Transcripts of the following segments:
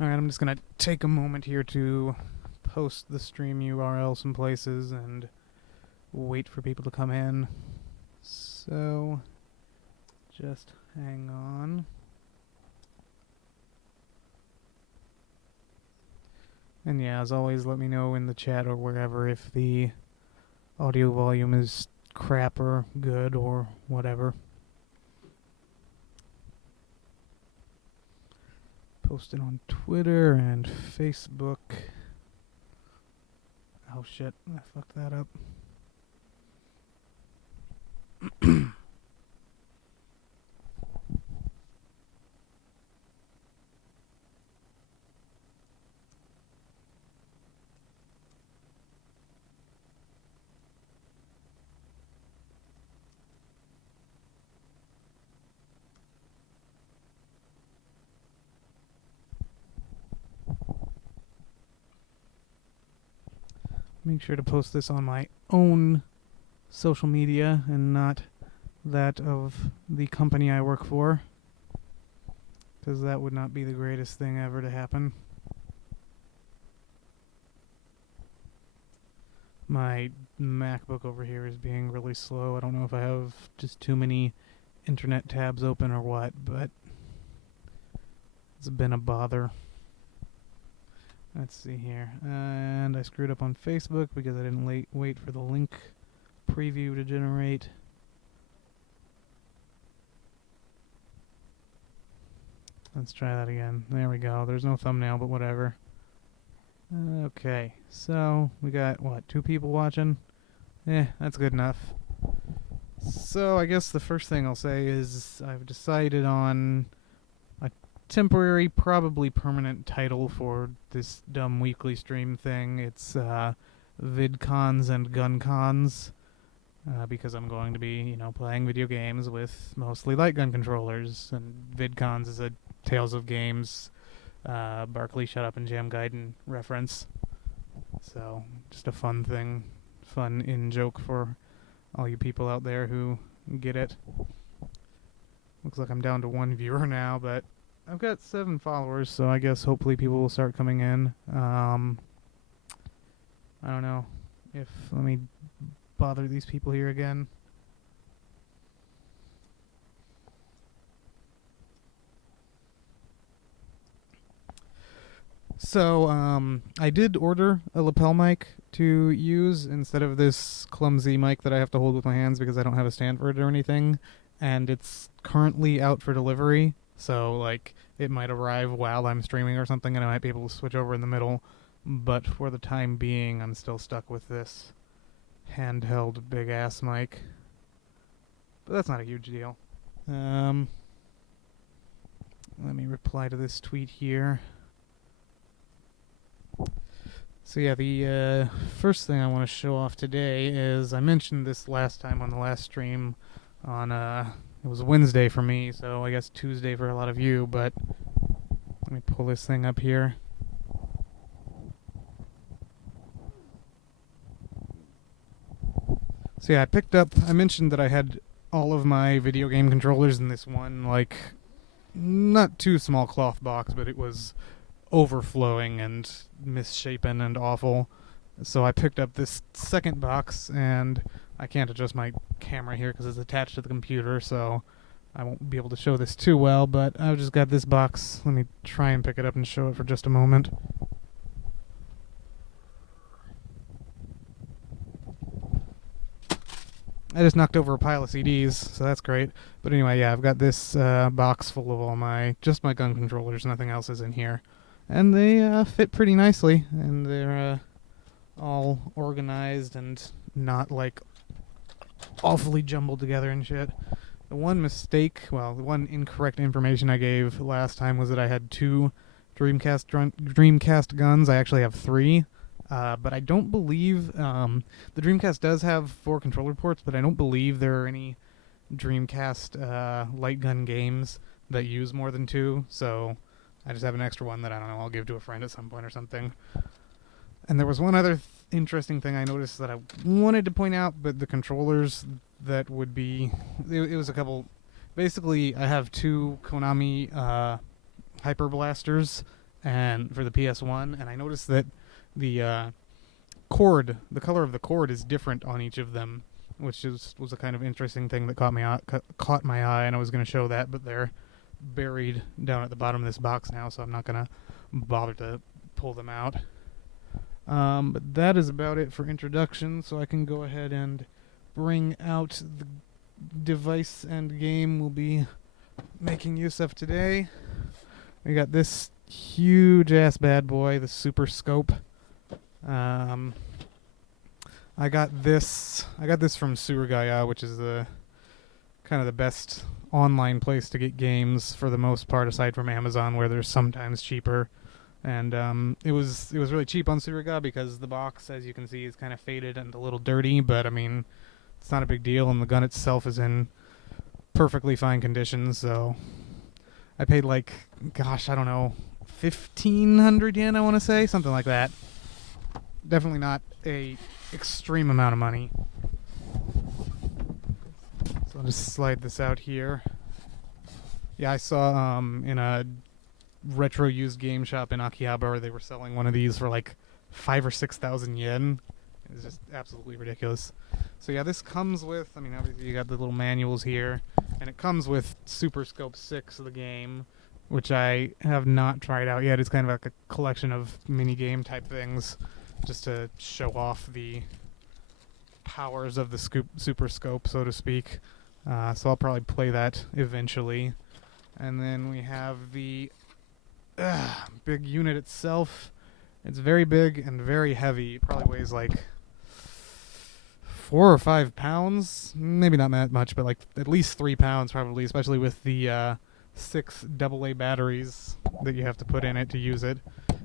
Alright, I'm just gonna take a moment here to post the stream URL some places and wait for people to come in. So, just hang on. And yeah, as always, let me know in the chat or wherever if the audio volume is crap or good or whatever. Post it on Twitter and Facebook. Oh shit, I fucked that up. Make sure to post this on my own social media and not that of the company I work for, because that would not be the greatest thing ever to happen. My MacBook over here is being really slow. I don't know if I have just too many internet tabs open or what, but it's been a bother. Let's see here. And I screwed up on Facebook because I didn't wait for the link preview to generate. Let's try that again. There we go. There's no thumbnail, but whatever. Okay, so we got, what, 2 people watching? That's good enough. So I guess the first thing I'll say is I've decided on a temporary, probably permanent title for this dumb weekly stream thing. It's Vidcons and Guncons, because I'm going to be, playing video games with mostly light gun controllers, and Vidcons is a Tales of Games, Barkley Shut Up and Jam Gaiden reference. So, just a fun thing, fun in-joke for all you people out there who get it. Looks like I'm down to 1 viewer now, but I've got 7 followers, so I guess hopefully people will start coming in. I don't know if, let me bother these people here again. So, I did order a lapel mic to use instead of this clumsy mic that I have to hold with my hands because I don't have a stand for it or anything, and it's currently out for delivery, so, like, it might arrive while I'm streaming or something and I might be able to switch over in the middle, but for the time being, I'm still stuck with this handheld big-ass mic. But that's not a huge deal. Let me reply to this tweet here. So yeah, the first thing I want to show off today is, I mentioned this last time on the last stream on, it was Wednesday for me, so I guess Tuesday for a lot of you, but let me pull this thing up here. So yeah, I mentioned that I had all of my video game controllers in this one, like, not too small cloth box, but it was overflowing and misshapen and awful. So I picked up this second box, and I can't adjust my camera here because it's attached to the computer, so I won't be able to show this too well, but I've just got this box. Let me try and pick it up and show it for just a moment. I just knocked over a pile of CDs, so that's great. But anyway, yeah, I've got this box full of just my gun controllers. Nothing else is in here. And they fit pretty nicely, and they're all organized and not, like, awfully jumbled together and shit. The one incorrect information I gave last time was that I had 2 Dreamcast guns. I actually have 3. But I don't believe the Dreamcast does have 4 controller ports, but I don't believe there are any Dreamcast light gun games that use more than 2, so I just have an extra one that, I don't know, I'll give to a friend at some point or something. And there was one other interesting thing I noticed that I wanted to point out, but the controllers that would be... It was a couple... Basically, I have 2 Konami Hyper Blasters, and for the PS1, and I noticed that the the color of the cord is different on each of them, which was a kind of interesting thing that caught my eye, and I was going to show that, but they're buried down at the bottom of this box now, so I'm not going to bother to pull them out. But that is about it for introduction, so I can go ahead and bring out the device and game we'll be making use of today. We got this huge ass bad boy, the Super Scope. I got this from Surugaya, which is the kind of the best online place to get games for the most part, aside from Amazon, where they're sometimes cheaper. And it was really cheap on Surugaya because the box, as you can see, is kind of faded and a little dirty, but I mean, it's not a big deal, and the gun itself is in perfectly fine condition. So I paid like, gosh, I don't know, 1,500 yen, I want to say, something like that. Definitely not a extreme amount of money. So I'll just slide this out here. Yeah, I saw in a retro used game shop in Akihabara where they were selling one of these for like 5,000 or 6,000 yen. It's just absolutely ridiculous. So yeah, this comes with, I mean, obviously you got the little manuals here, and it comes with Super Scope 6 of the game, which I have not tried out yet. It's kind of like a collection of mini game type things, just to show off the powers of the Super Scope, so to speak. So I'll probably play that eventually. And then we have the big unit itself. It's very big and very heavy. It probably weighs like 4 or 5 pounds. Maybe not that much, but like at least 3 pounds probably, especially with the 6 AA batteries that you have to put in it to use it.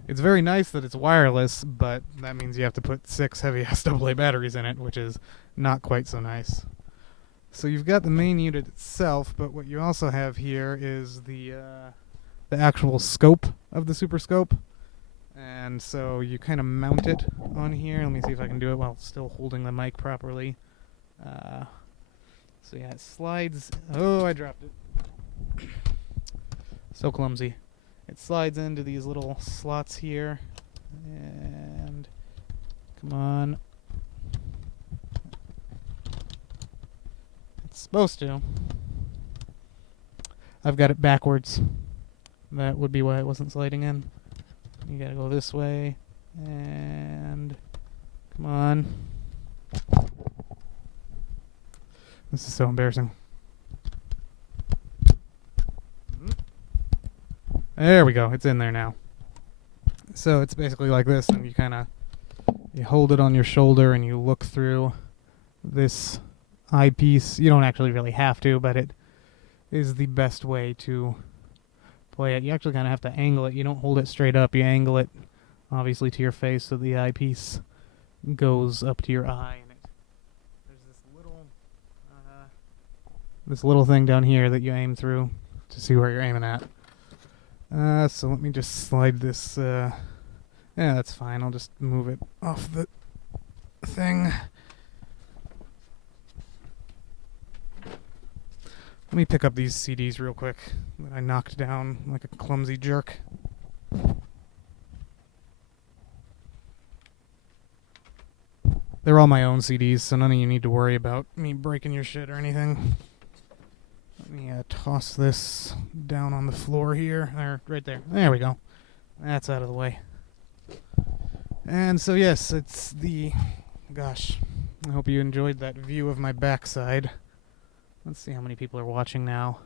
It's very nice that it's wireless, but that means you have to put 6 heavy-ass AA batteries in it, which is not quite so nice. So you've got the main unit itself, but what you also have here is the actual scope of the Super Scope. And so you kind of mount it on here. Let me see if I can do it while still holding the mic properly. So yeah, it slides. Oh, I dropped it. So clumsy. It slides into these little slots here. And come on. It's supposed to. I've got it backwards. That would be why it wasn't sliding in. You gotta go this way. And come on. This is so embarrassing. There we go. It's in there now. So it's basically like this, and you hold it on your shoulder and you look through this eyepiece. You don't actually really have to, but it is the best way to play it. You actually kind of have to angle it. You don't hold it straight up. You angle it, obviously, to your face, so the eyepiece goes up to your eye. And there's this little thing down here that you aim through to see where you're aiming at. So let me just slide this. Yeah, that's fine. I'll just move it off the thing. Let me pick up these CDs real quick that I knocked down like a clumsy jerk. They're all my own CDs, so none of you need to worry about me breaking your shit or anything. Let me toss this down on the floor here. Right there. There we go. That's out of the way. And so yes, it's the... Gosh, I hope you enjoyed that view of my backside. Let's see how many people are watching now.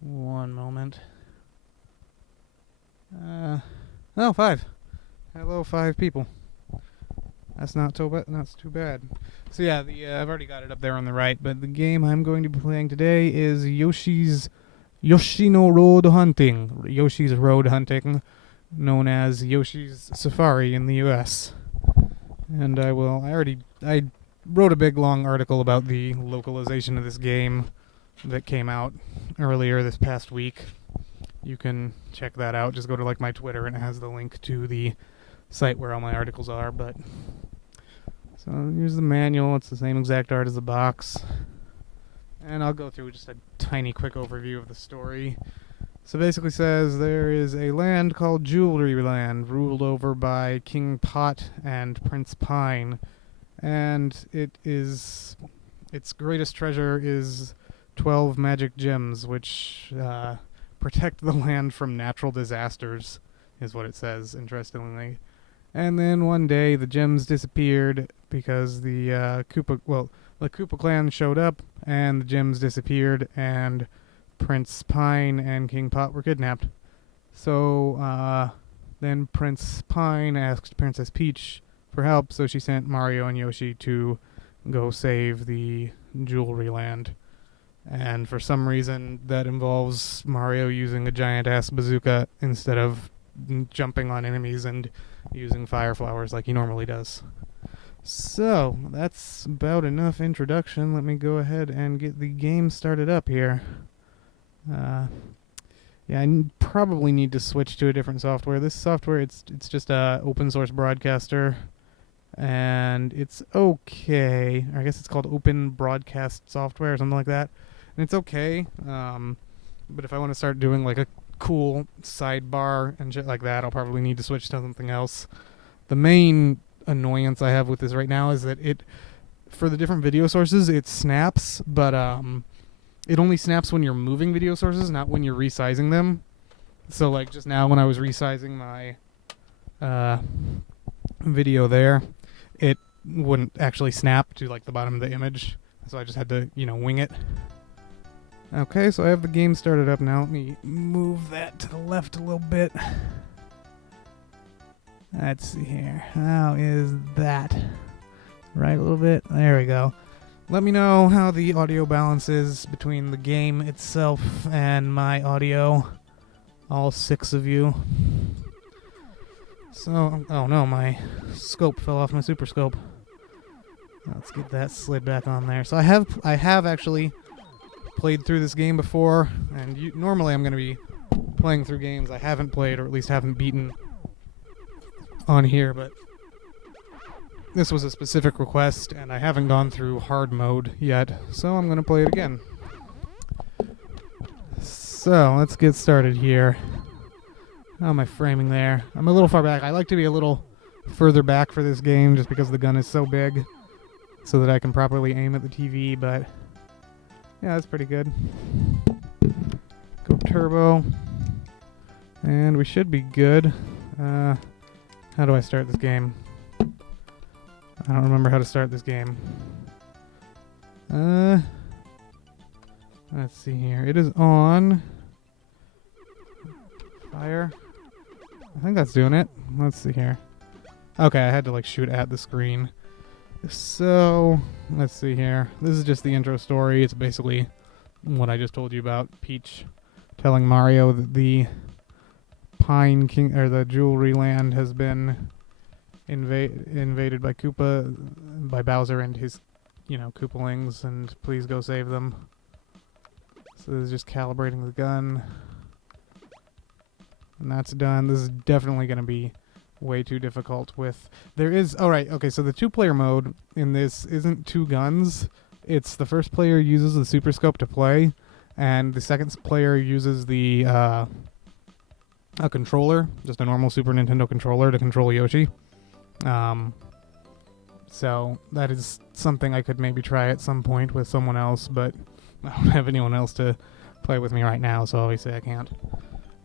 One moment. Oh, 5. Hello, 5 people. That's not too bad. So yeah, I've already got it up there on the right, but the game I'm going to be playing today is Yoshino Road Hunting. Yoshi's Road Hunting, known as Yoshi's Safari in the US. And I wrote a big long article about the localization of this game that came out earlier this past week. You can check that out. Just go to like my Twitter and it has the link to the site where all my articles are. But so here's the manual. It's the same exact art as the box. And I'll go through just a tiny quick overview of the story. So basically says there is a land called Jewelry Land, ruled over by King Pot and Prince Pine, and its greatest treasure is 12 magic gems, which protect the land from natural disasters, is what it says, interestingly. And then one day the gems disappeared because the Koopa clan showed up, and the gems disappeared, and Prince Pine and King Pot were kidnapped. So then Prince Pine asked Princess Peach for help, so she sent Mario and Yoshi to go save the Jewelry Land. And for some reason, that involves Mario using a giant-ass bazooka instead of jumping on enemies and using fire flowers like he normally does. So, that's about enough introduction. Let me go ahead and get the game started up here. Yeah, I probably need to switch to a different software. This software, it's just a open source broadcaster, and it's okay. Or I guess it's called Open Broadcast Software or something like that. And it's okay, but if I want to start doing like a cool sidebar and shit like that, I'll probably need to switch to something else. The main annoyance I have with this right now is that for the different video sources, it snaps, but it only snaps when you're moving video sources, not when you're resizing them. So like just now when I was resizing my video there, it wouldn't actually snap to like the bottom of the image. So I just had to, wing it. Okay, so I have the game started up now. Let me move that to the left a little bit. Let's see here. How is that? Right a little bit. There we go. Let me know how the audio balance is between the game itself and my audio. All 6 of you. So, oh no, my scope fell off my super scope. Let's get that slid back on there. So I have actually played through this game before, and normally I'm going to be playing through games I haven't played, or at least haven't beaten on here, but this was a specific request, and I haven't gone through hard mode yet, so I'm going to play it again. So, let's get started here. How am I framing there? I'm a little far back. I like to be a little further back for this game, just because the gun is so big, so that I can properly aim at the TV, but yeah, that's pretty good. Go turbo. And we should be good. How do I start this game? I don't remember how to start this game. Let's see here. It is on fire. I think that's doing it. Let's see here. Okay, I had to like shoot at the screen. So, let's see here. This is just the intro story. It's basically what I just told you about. Peach telling Mario that the Pine King, or the Jewelry Land, has been invaded by by Bowser and his, Koopalings, and please go save them. So this is just calibrating the gun. And that's done. This is definitely going to be way too difficult with... Okay, so the 2-player mode in this isn't 2 guns. It's the first player uses the Super Scope to play, and the second player uses the a controller, just a normal Super Nintendo controller to control Yoshi. So that is something I could maybe try at some point with someone else, but I don't have anyone else to play with me right now, so obviously I can't.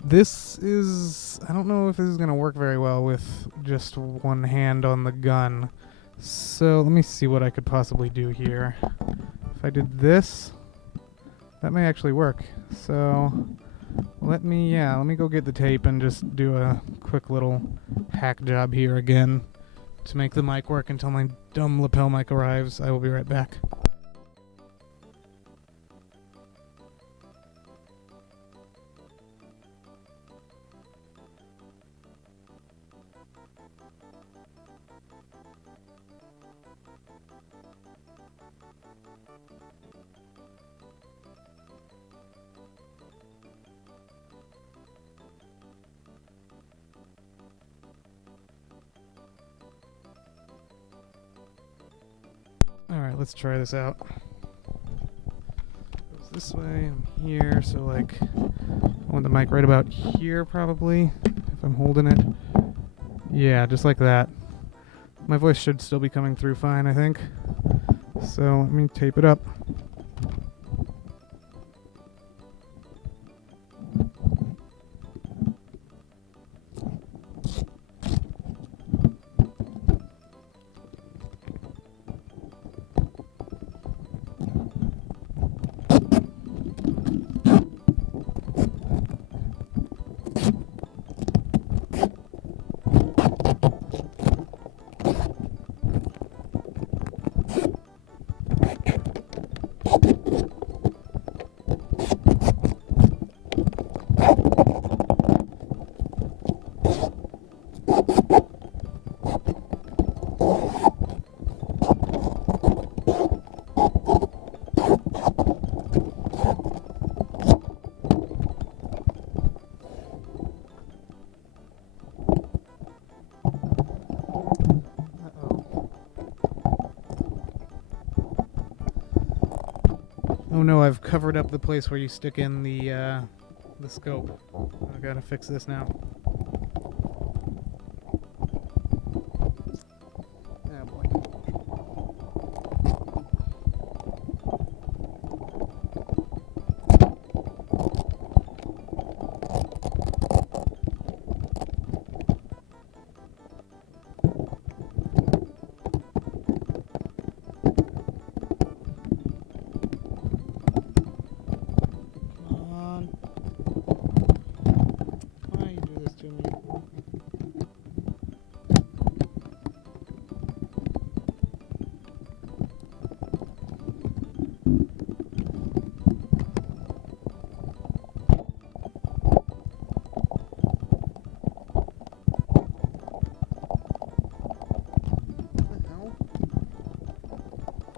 This is... I don't know if this is going to work very well with just one hand on the gun. So let me see what I could possibly do here. If I did this, that may actually work. So let me go get the tape and just do a quick little hack job here again to make the mic work until my dumb lapel mic arrives. I will be right back. Alright, let's try this out. Goes this way and here, so like I want the mic right about here, probably, if I'm holding it. Yeah, just like that. My voice should still be coming through fine, I think. So let me tape it up. Oh no, I've covered up the place where you stick in the scope. I gotta fix this now. Oh boy.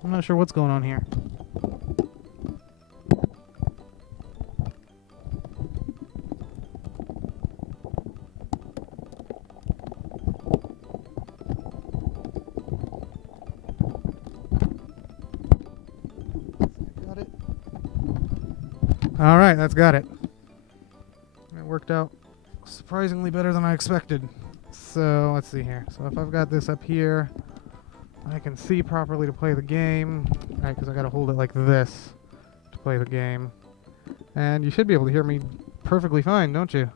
I'm not sure what's going on here. Got it. All right, that's got it. It worked out surprisingly better than I expected. So let's see here. So if I've got this up here, I can see properly to play the game, right? Because I gotta hold it like this to play the game. And you should be able to hear me perfectly fine, don't you?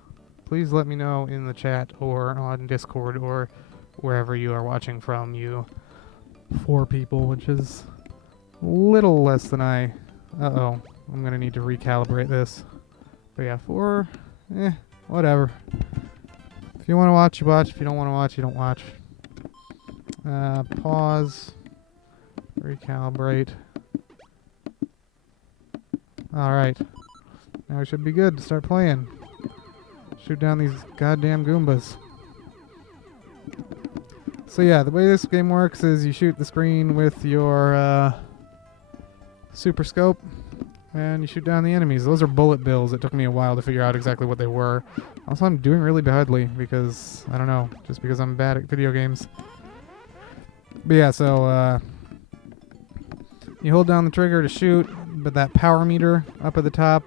Please let me know in the chat or on Discord or wherever you are watching from, you 4 people, which is a little less than I... Uh-oh. I'm gonna need to recalibrate this. But yeah, 4... whatever. If you want to watch, you watch. If you don't want to watch, you don't watch. Pause. Recalibrate. Alright. Now we should be good to start playing. Shoot down these goddamn Goombas. So yeah, the way this game works is you shoot the screen with your super scope and you shoot down the enemies. Those are bullet bills. It took me a while to figure out exactly what they were. Also, I'm doing really badly because, I don't know, just because I'm bad at video games. But yeah, so you hold down the trigger to shoot, but that power meter up at the top,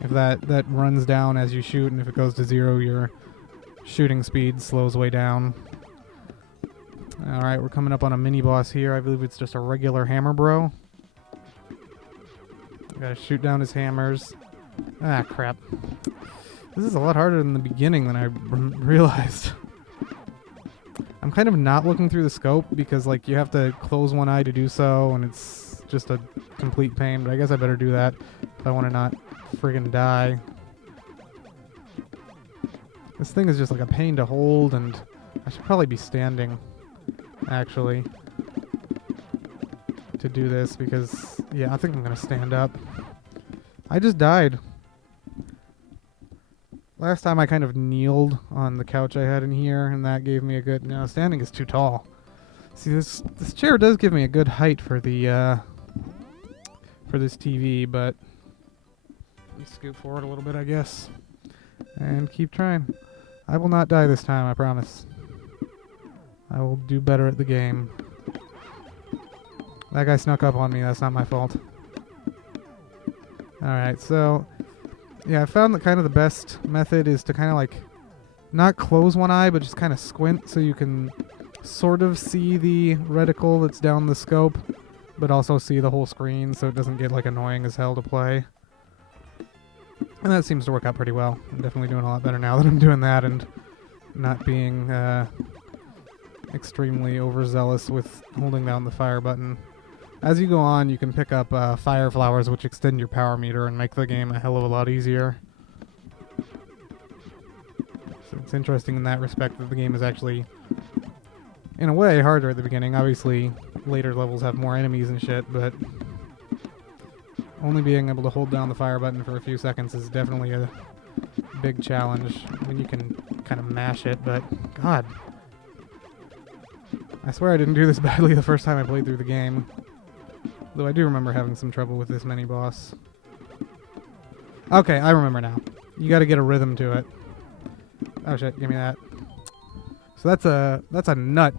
if that runs down as you shoot, and if it goes to 0, your shooting speed slows way down. Alright, we're coming up on a mini-boss here. I believe it's just a regular hammer bro. Gotta shoot down his hammers. Ah, crap. This is a lot harder in the beginning than I realized. I'm kind of not looking through the scope because, like, you have to close one eye to do so, and it's just a complete pain, but I guess I better do that if I want to not friggin' die. This thing is just like a pain to hold, and I should probably be standing, actually, to do this because, yeah, I think I'm going to stand up. I just died. Last time I kind of kneeled on the couch I had in here, and that gave me a good... No, standing is too tall. See, this chair does give me a good height for the for this TV, but let me scoot forward a little bit, I guess, and keep trying. I will not die this time, I promise. I will do better at the game. That guy snuck up on me. That's not my fault. Alright, so Yeah, I found that kind of the best method is to kind of like not close one eye, but just kind of squint so you can sort of see the reticle that's down the scope, but also see the whole screen so it doesn't get like annoying as hell to play. And that seems to work out pretty well. I'm definitely doing a lot better now that I'm doing that and not being extremely overzealous with holding down the fire button. As you go on, you can pick up fire flowers, which extend your power meter and make the game a hell of a lot easier. So it's interesting in that respect that the game is actually, in a way, harder at the beginning. Obviously, later levels have more enemies and shit, but only being able to hold down the fire button for a few seconds is definitely a big challenge. I mean, you can kind of mash it, but God. I swear I didn't do this badly the first time I played through the game. Though I do remember having some trouble with this mini-boss. Okay, I remember now. You gotta get a rhythm to it. Oh shit, give me that. So that's a nut.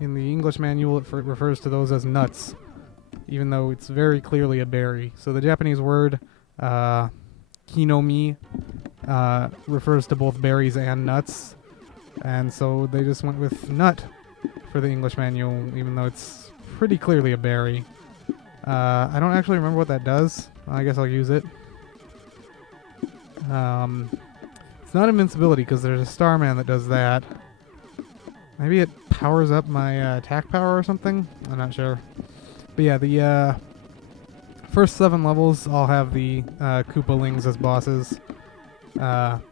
In the English manual, it refers to those as nuts, even though it's very clearly a berry. So the Japanese word, kinomi, refers to both berries and nuts. And so they just went with nut for the English manual, even though it's pretty clearly a berry. I don't actually remember what that does. I guess I'll use it. It's not invincibility, because there's a Starman that does that. Maybe it powers up my attack power or something? I'm not sure. But yeah, the first 7 levels all have the Koopalings as bosses. And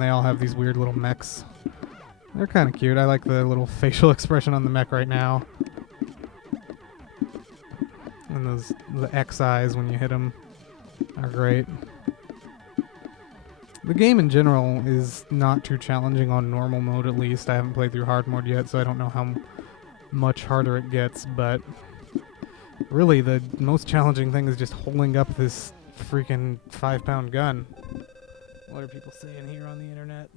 they all have these weird little mechs. They're kind of cute. I like the little facial expression on the mech right now. And the X eyes when you hit them are great. The game in general is not too challenging on normal mode, at least. I haven't played through hard mode yet, so I don't know how much harder it gets, but really the most challenging thing is just holding up this freaking 5-pound gun. What are people saying here on the internet?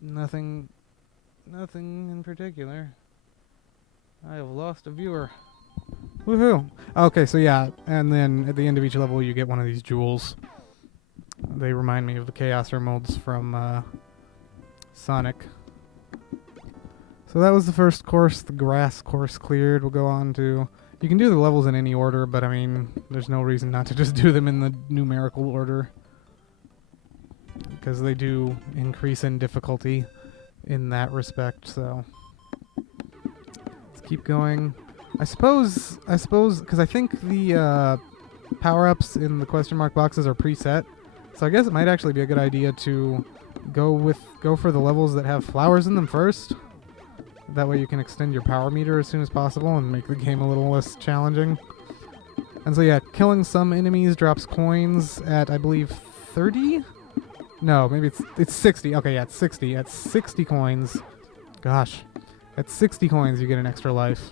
Nothing in particular. I have lost a viewer. Woohoo! Okay, so yeah, and then at the end of each level you get one of these jewels. They remind me of the Chaos Emeralds from Sonic. So that was the first course, the grass course cleared. We'll go on to... You can do the levels in any order, but I mean, there's no reason not to just do them in the numerical order, because they do increase in difficulty in that respect, so... Let's keep going. I suppose, because I think the power-ups in the question mark boxes are preset, so I guess it might actually be a good idea to go for the levels that have flowers in them first. That way you can extend your power meter as soon as possible and make the game a little less challenging. And so yeah, killing some enemies drops coins at, I believe, 30? No, maybe it's 60. Okay, yeah, it's 60. At 60 coins, gosh, at 60 coins you get an extra life.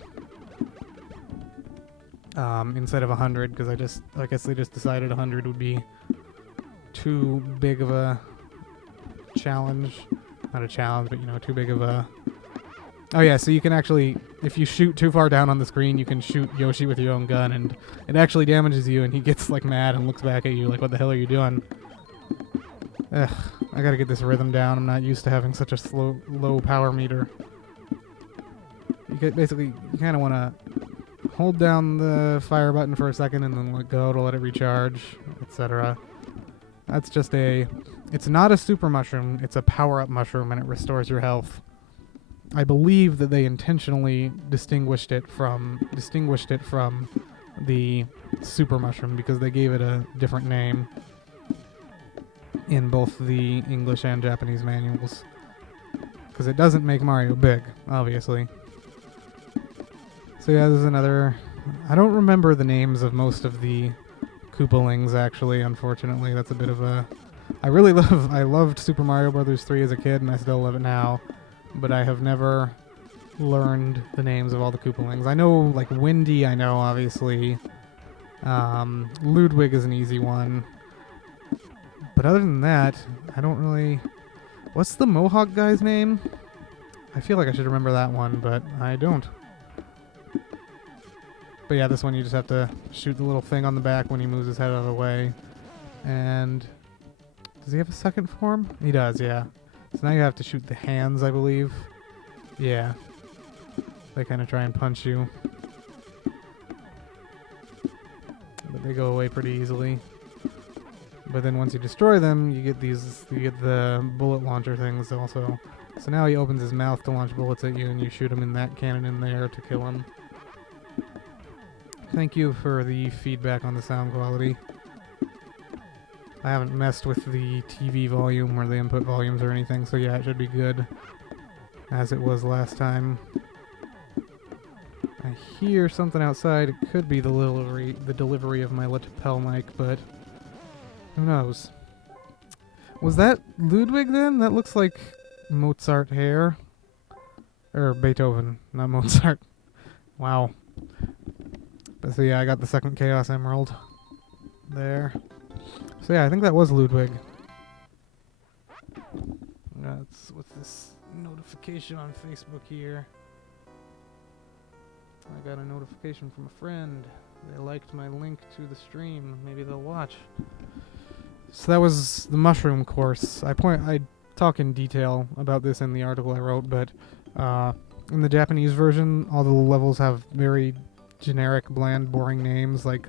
Instead of 100, because I guess they just decided 100 would be too big of a challenge. Not a challenge, but, you know, too big of a... Oh yeah, so you can actually, if you shoot too far down on the screen, you can shoot Yoshi with your own gun, and it actually damages you, and he gets, like, mad and looks back at you like, what the hell are you doing? Ugh, I gotta get this rhythm down. I'm not used to having such a low power meter. Basically, you kind of want to hold down the fire button for a second and then let go to let it recharge, etc. That's just it's not a super mushroom, it's a power-up mushroom, and it restores your health. I believe that they intentionally distinguished it from the super mushroom because they gave it a different name in both the English and Japanese manuals. Because it doesn't make Mario big, obviously. So yeah, there's another... I don't remember the names of most of the Koopalings, actually, unfortunately. That's a bit of a... I loved Super Mario Bros. 3 as a kid, and I still love it now. But I have never learned the names of all the Koopalings. I know, like, Windy, I know, obviously. Ludwig is an easy one. But other than that, I don't really... What's the Mohawk guy's name? I feel like I should remember that one, but I don't. But yeah, this one you just have to shoot the little thing on the back when he moves his head out of the way. And does he have a second form? He does, yeah. So now you have to shoot the hands, I believe. Yeah. They kind of try and punch you. But they go away pretty easily. But then once you destroy them, you get the bullet launcher things also. So now he opens his mouth to launch bullets at you, and you shoot him in that cannon in there to kill him. Thank you for the feedback on the sound quality. I haven't messed with the TV volume or the input volumes or anything, so yeah, it should be good, as it was last time. I hear something outside. It could be the delivery of my lapel mic, but who knows? Was that Ludwig then? That looks like Mozart hair. Or Beethoven, not Mozart. Wow. But so yeah, I got the second Chaos Emerald there. So yeah, I think that was Ludwig. What's this notification on Facebook here? I got a notification from a friend. They liked my link to the stream. Maybe they'll watch. So that was the mushroom course. I talk in detail about this in the article I wrote, but in the Japanese version, all the levels have very generic, bland, boring names like...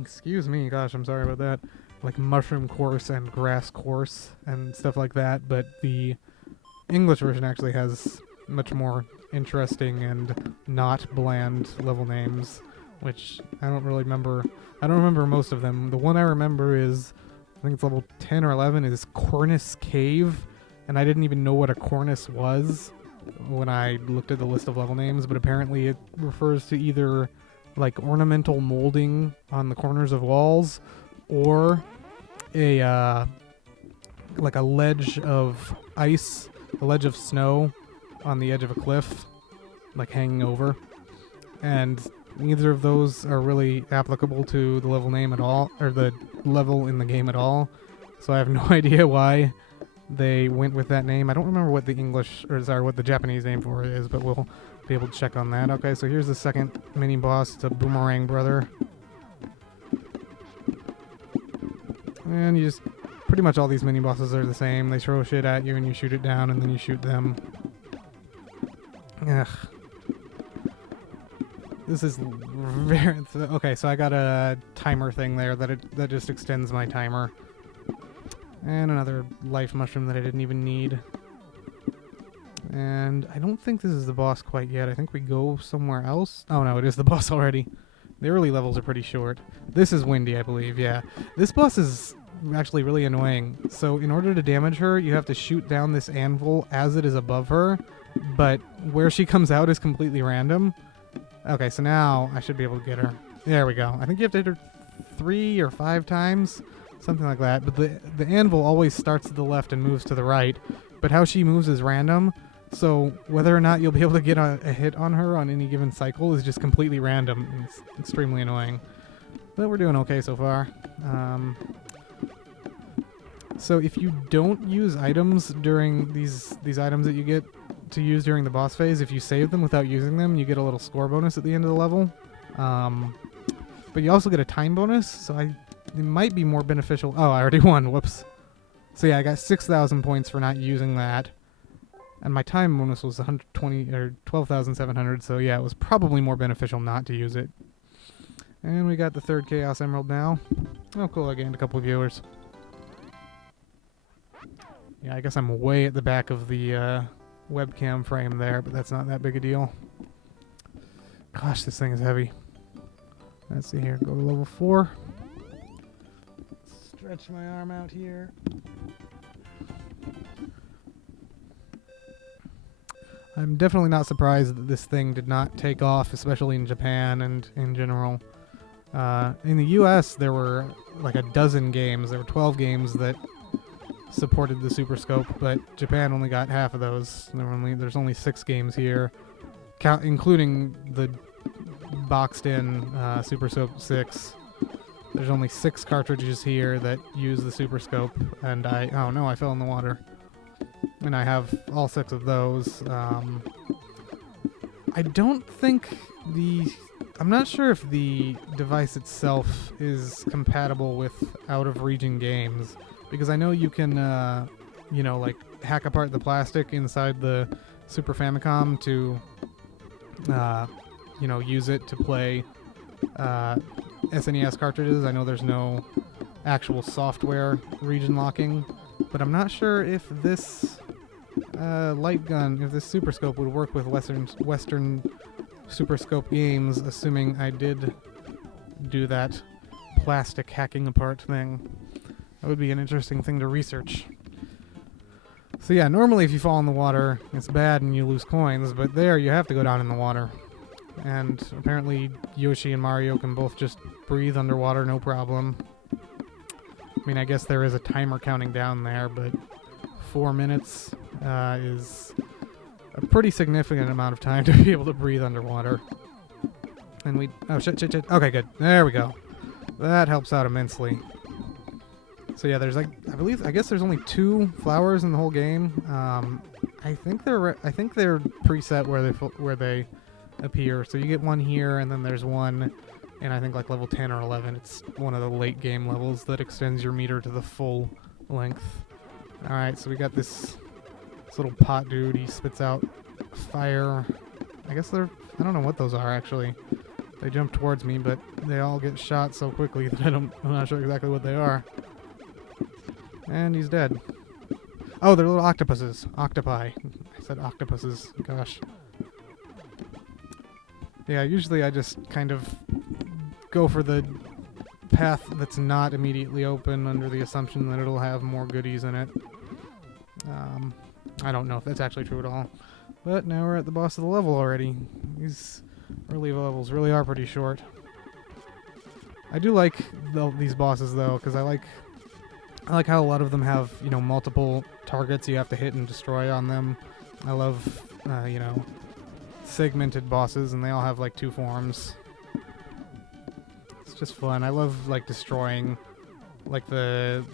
Excuse me, gosh, I'm sorry about that. Like mushroom course and grass course and stuff like that, but the English version actually has much more interesting and not bland level names, which I don't really remember. I don't remember most of them. The one I remember is, I think it's level 10 or 11, is Cornice Cave, and I didn't even know what a cornice was when I looked at the list of level names, but apparently it refers to either like ornamental molding on the corners of walls, or a like a ledge of ice, a ledge of snow on the edge of a cliff, like hanging over. And neither of those are really applicable to the level name at all, or the level in the game at all. So I have no idea why they went with that name. I don't remember what the English, or sorry, what the Japanese name for it is, but we'll be able to check on that. Okay, so here's the second mini boss. It's a Boomerang Brother. And you just, pretty much all these mini bosses are the same. They throw shit at you and you shoot it down and then you shoot them. Ugh. This is very, okay, so I got a timer thing there that just extends my timer. And another life mushroom that I didn't even need. And I don't think this is the boss quite yet. I think we go somewhere else. Oh no, it is the boss already. The early levels are pretty short. This is Windy, I believe, yeah. This boss is actually really annoying. So in order to damage her, you have to shoot down this anvil as it is above her, but where she comes out is completely random. Okay, so now I should be able to get her. There we go. I think you have to hit her 3 or 5 times, something like that. But the anvil always starts to the left and moves to the right, but how she moves is random. So whether or not you'll be able to get a hit on her on any given cycle is just completely random. It's extremely annoying. But we're doing okay so far. So if you don't use items during these items that you get to use during the boss phase, if you save them without using them, you get a little score bonus at the end of the level. But you also get a time bonus, so it might be more beneficial. Oh, I already won. Whoops. So yeah, I got 6,000 points for not using that. And my time bonus was 120 or 12,700, so yeah, it was probably more beneficial not to use it. And we got the third Chaos Emerald now. Oh, cool, I gained a couple of viewers. Yeah, I guess I'm way at the back of the webcam frame there, but that's not that big a deal. Gosh, this thing is heavy. Let's see here, go to level 4. Stretch my arm out here. I'm definitely not surprised that this thing did not take off, especially in Japan and in general. In the US, there were like a dozen games. There were 12 games that supported the Super Scope, but Japan only got half of those. There's only 6 games here, including the boxed-in Super Scope 6. There's only 6 cartridges here that use the Super Scope, and oh no, I fell in the water. And I have all 6 of those. I don't think the I'm not sure if the device itself is compatible with out-of-region games, because I know you can, like hack apart the plastic inside the Super Famicom to, use it to play SNES cartridges. I know there's no actual software region locking, but I'm not sure if this light gun, if this Super Scope would work with Western Super Scope games, assuming I did do that plastic hacking apart thing. That would be an interesting thing to research. So yeah, normally if you fall in the water, it's bad and you lose coins, but there you have to go down in the water. And apparently Yoshi and Mario can both just breathe underwater, no problem. I mean, I guess there is a timer counting down there, but 4 minutes is a pretty significant amount of time to be able to breathe underwater. And oh shit. Okay, good. There we go. That helps out immensely. So yeah, there's I guess there's only 2 flowers in the whole game. I think they're preset where they appear. So you get one here, and then there's one, and I think like level 10 or 11. It's one of the late game levels that extends your meter to the full length. All right, so we got this little pot dude. He spits out fire. I guess I don't know what those are actually. They jump towards me, but they all get shot so quickly that I'm not sure exactly what they are. And he's dead. Oh, they're little octopuses. Octopi. I said octopuses. Gosh. Yeah, usually I just kind of go for the path that's not immediately open under the assumption that it'll have more goodies in it. I don't know if that's actually true at all. But now we're at the boss of the level already. These early levels really are pretty short. I do like these bosses though, because I like how a lot of them have, multiple targets you have to hit and destroy on them. I love, segmented bosses, and they all have like 2 forms. It's just fun. I love destroying, the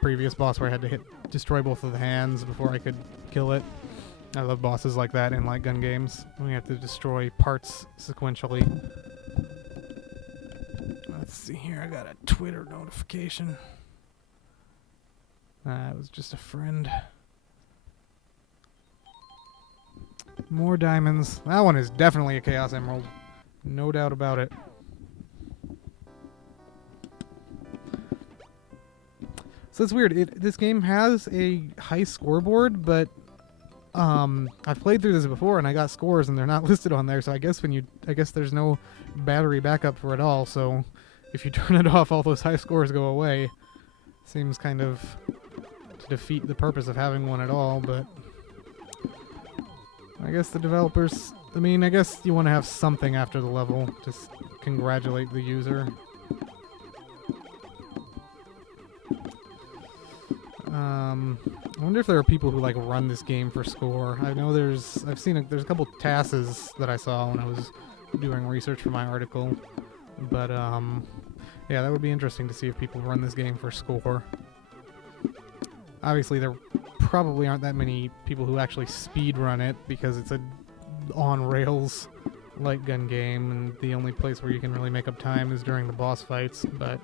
previous boss where I had to destroy both of the hands before I could kill it. I love bosses like that in light gun games. We have to destroy parts sequentially. Let's see here. I got a Twitter notification. It was just a friend. More diamonds. That one is definitely a Chaos Emerald. No doubt about it. So it's weird. This game has a high scoreboard, but I've played through this before and I got scores and they're not listed on there. So I guess there's no battery backup for it all. So if you turn it off, all those high scores go away. Seems kind of to defeat the purpose of having one at all, but I guess the developers, I guess you want to have something after the level. Just congratulate the user. I wonder if there are people who run this game for score. I know there's a couple TASs that I saw when I was doing research for my article, but yeah, that would be interesting to see if people run this game for score. Obviously, there probably aren't that many people who actually speed run it because it's a on-rails light gun game, and the only place where you can really make up time is during the boss fights. But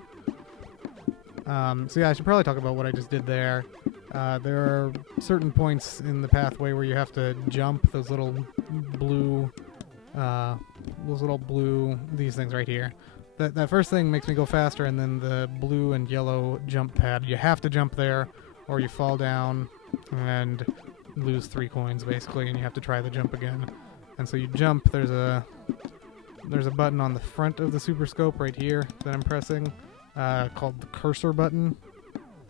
so yeah, I should probably talk about what I just did there. There are certain points in the pathway where you have to jump those little blue, these things right here. That first thing makes me go faster, and then the blue and yellow jump pad. You have to jump there, or you fall down and lose 3 coins basically, and you have to try the jump again. And so you jump. There's a button on the front of the Super Scope right here that I'm pressing, called the cursor button.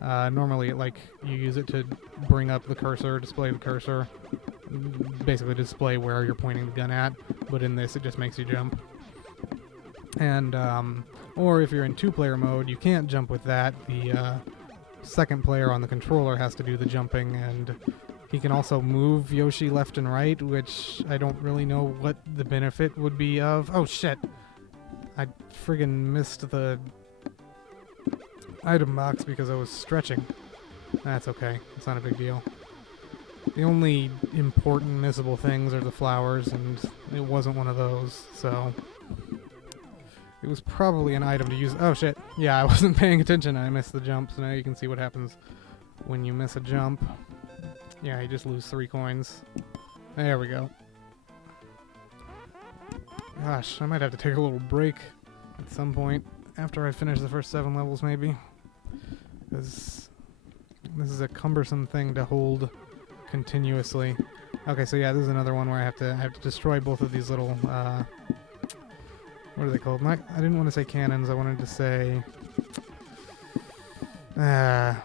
Normally, you use it to bring up the cursor, display the cursor, basically display where you're pointing the gun at. But in this, it just makes you jump. And or if you're in 2-player mode, you can't jump with that. The second player on the controller has to do the jumping, and he can also move Yoshi left and right, which I don't really know what the benefit would be of. Oh shit! I friggin' missed the item box because I was stretching. That's okay. It's not a big deal. The only important missable things are the flowers, and it wasn't one of those, so probably an item to use. Oh shit. Yeah, I wasn't paying attention. I missed the jump, so now you can see what happens when you miss a jump. Yeah, you just lose 3 coins. There we go. Gosh, I might have to take a little break at some point after I finish the first 7 levels, maybe. Because this is a cumbersome thing to hold continuously. Okay, so yeah, this is another one where I have to destroy both of these little, what are they called? I didn't want to say cannons, I wanted to say... I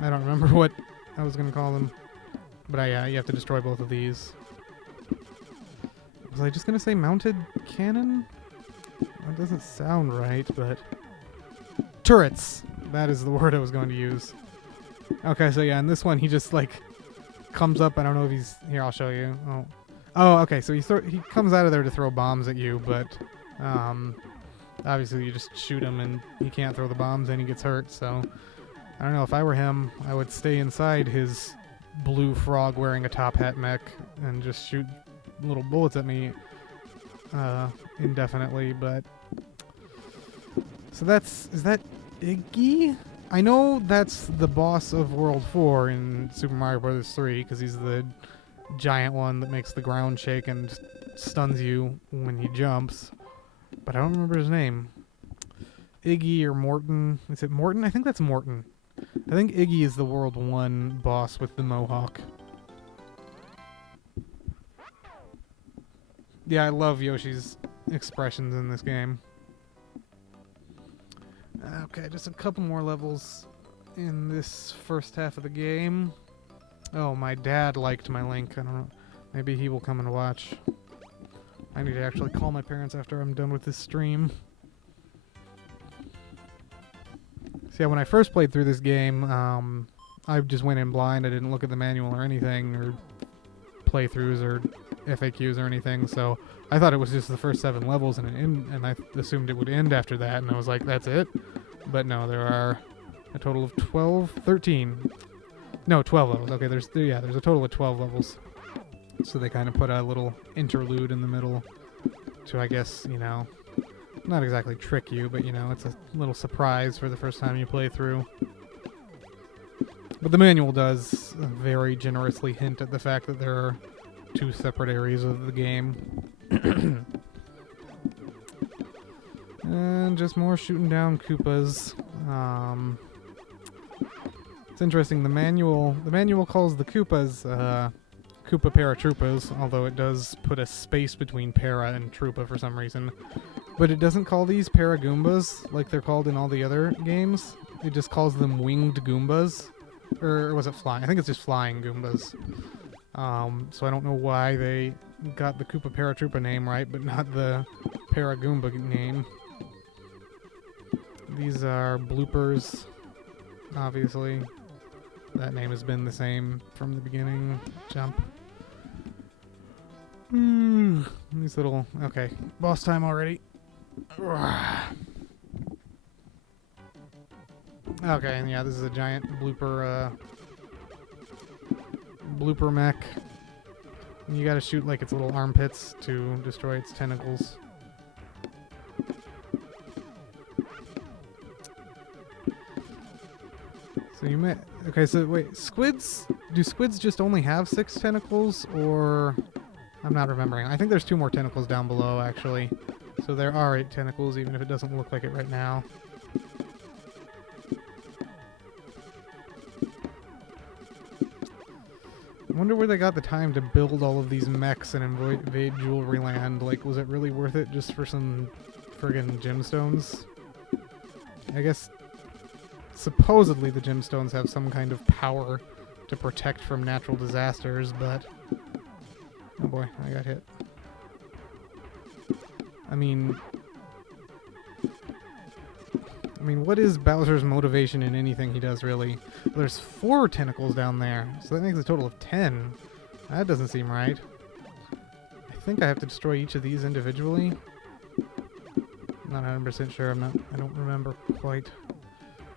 don't remember what I was going to call them. But yeah, you have to destroy both of these. Was I just going to say mounted cannon? That doesn't sound right, but... Turrets! That is the word I was going to use. Okay, so yeah, in this one he just, like, comes up. I don't know if he's... Here, I'll show you. Oh, okay, so he comes out of there to throw bombs at you, but... obviously you just shoot him and he can't throw the bombs and he gets hurt, so... I don't know, if I were him, I would stay inside his blue frog wearing a top hat mech and just shoot little bullets at me indefinitely, but... So is that Iggy? I know that's the boss of World 4 in Super Mario Bros. 3, because he's the giant one that makes the ground shake and stuns you when he jumps. But I don't remember his name. Iggy or Morton. Is it Morton? I think that's Morton. I think Iggy is the World 1 boss with the mohawk. Yeah, I love Yoshi's expressions in this game. Okay, just a couple more levels in this first half of the game. Oh, my dad liked my link. I don't know. Maybe he will come and watch. I need to actually call my parents after I'm done with this stream. So yeah, when I first played through this game, I just went in blind. I didn't look at the manual or anything, or playthroughs or FAQs or anything, so I thought it was just the first 7 levels and I assumed it would end after that, and I was like, that's it? But no, there are a total of 13. No, 12 levels. Okay, there's a total of 12 levels. So they kind of put a little interlude in the middle to, I guess, you know, not exactly trick you, but, you know, it's a little surprise for the first time you play through. But the manual does very generously hint at the fact that there are 2 separate areas of the game. And just more shooting down Koopas. It's interesting, the manual calls the Koopas Koopa Paratroopas, although it does put a space between Para and Troopa for some reason. But it doesn't call these Paragoombas like they're called in all the other games. It just calls them Winged Goombas. Or was it flying? I think it's just Flying Goombas. So I don't know why they got the Koopa Paratroopa name right, but not the Paragoomba name. These are bloopers, obviously. That name has been the same from the beginning. Jump. These little... Okay, boss time already. Okay, and yeah, this is a giant blooper, blooper mech. And you gotta shoot like its little armpits to destroy its tentacles. So you may... Okay, so wait, squids... Do squids just only have 6 tentacles, or... I'm not remembering. I think there's 2 more tentacles down below, actually. So there are 8 tentacles, even if it doesn't look like it right now. I wonder where they got the time to build all of these mechs and invade Jewelry Land. Like, was it really worth it just for some friggin' gemstones? I guess... Supposedly the gemstones have some kind of power to protect from natural disasters, but... Oh boy, I got hit. I mean, what is Bowser's motivation in anything he does, really? There's 4 tentacles down there, so that makes a total of 10. That doesn't seem right. I think I have to destroy each of these individually. I'm not 100% sure, I don't remember quite.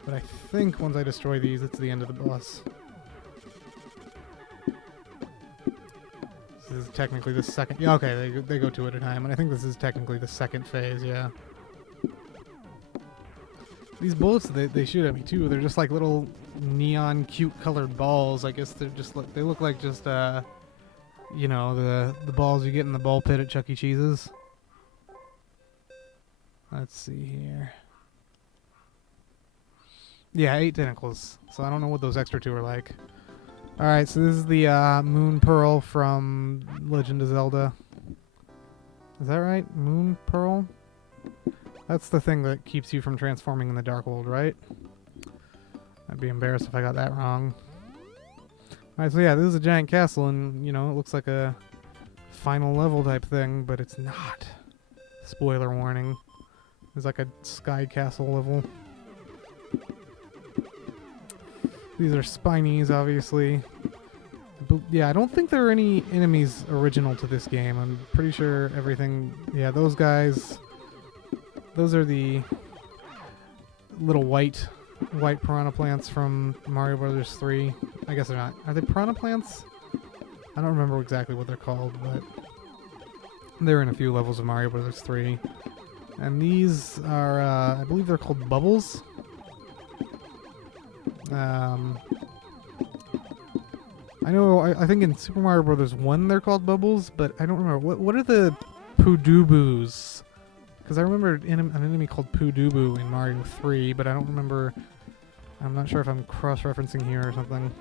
But I think once I destroy these, it's the end of the boss. This is technically the second... Yeah, okay, they go 2 at a time, and I think this is technically the second phase, yeah. These bullets they shoot at me too, they're just like little neon cute colored balls. I guess they're just like, they look like just you know, the balls you get in the ball pit at Chuck E. Cheese's. Let's see here. Yeah, 8 tentacles. So I don't know what those extra 2 are like. Alright, so this is the Moon Pearl from Legend of Zelda. Is that right? Moon Pearl? That's the thing that keeps you from transforming in the Dark World, right? I'd be embarrassed if I got that wrong. Alright, so yeah, this is a giant castle, and, you know, it looks like a final level type thing, but it's not. Spoiler warning. It's like a sky castle level. These are spinies, obviously. Yeah, I don't think there are any enemies original to this game. I'm pretty sure everything... Yeah, those guys... Those are the little white piranha plants from Mario Brothers 3. I guess they're not. Are they piranha plants? I don't remember exactly what they're called, but they're in a few levels of Mario Brothers 3. And these are, I believe they're called bubbles. I know, I think in Super Mario Brothers 1 they're called bubbles, but I don't remember. What are the Poodubus? Because I remember an enemy called Poodubu in Mario 3, but I don't remember. I'm not sure if I'm cross-referencing here or something.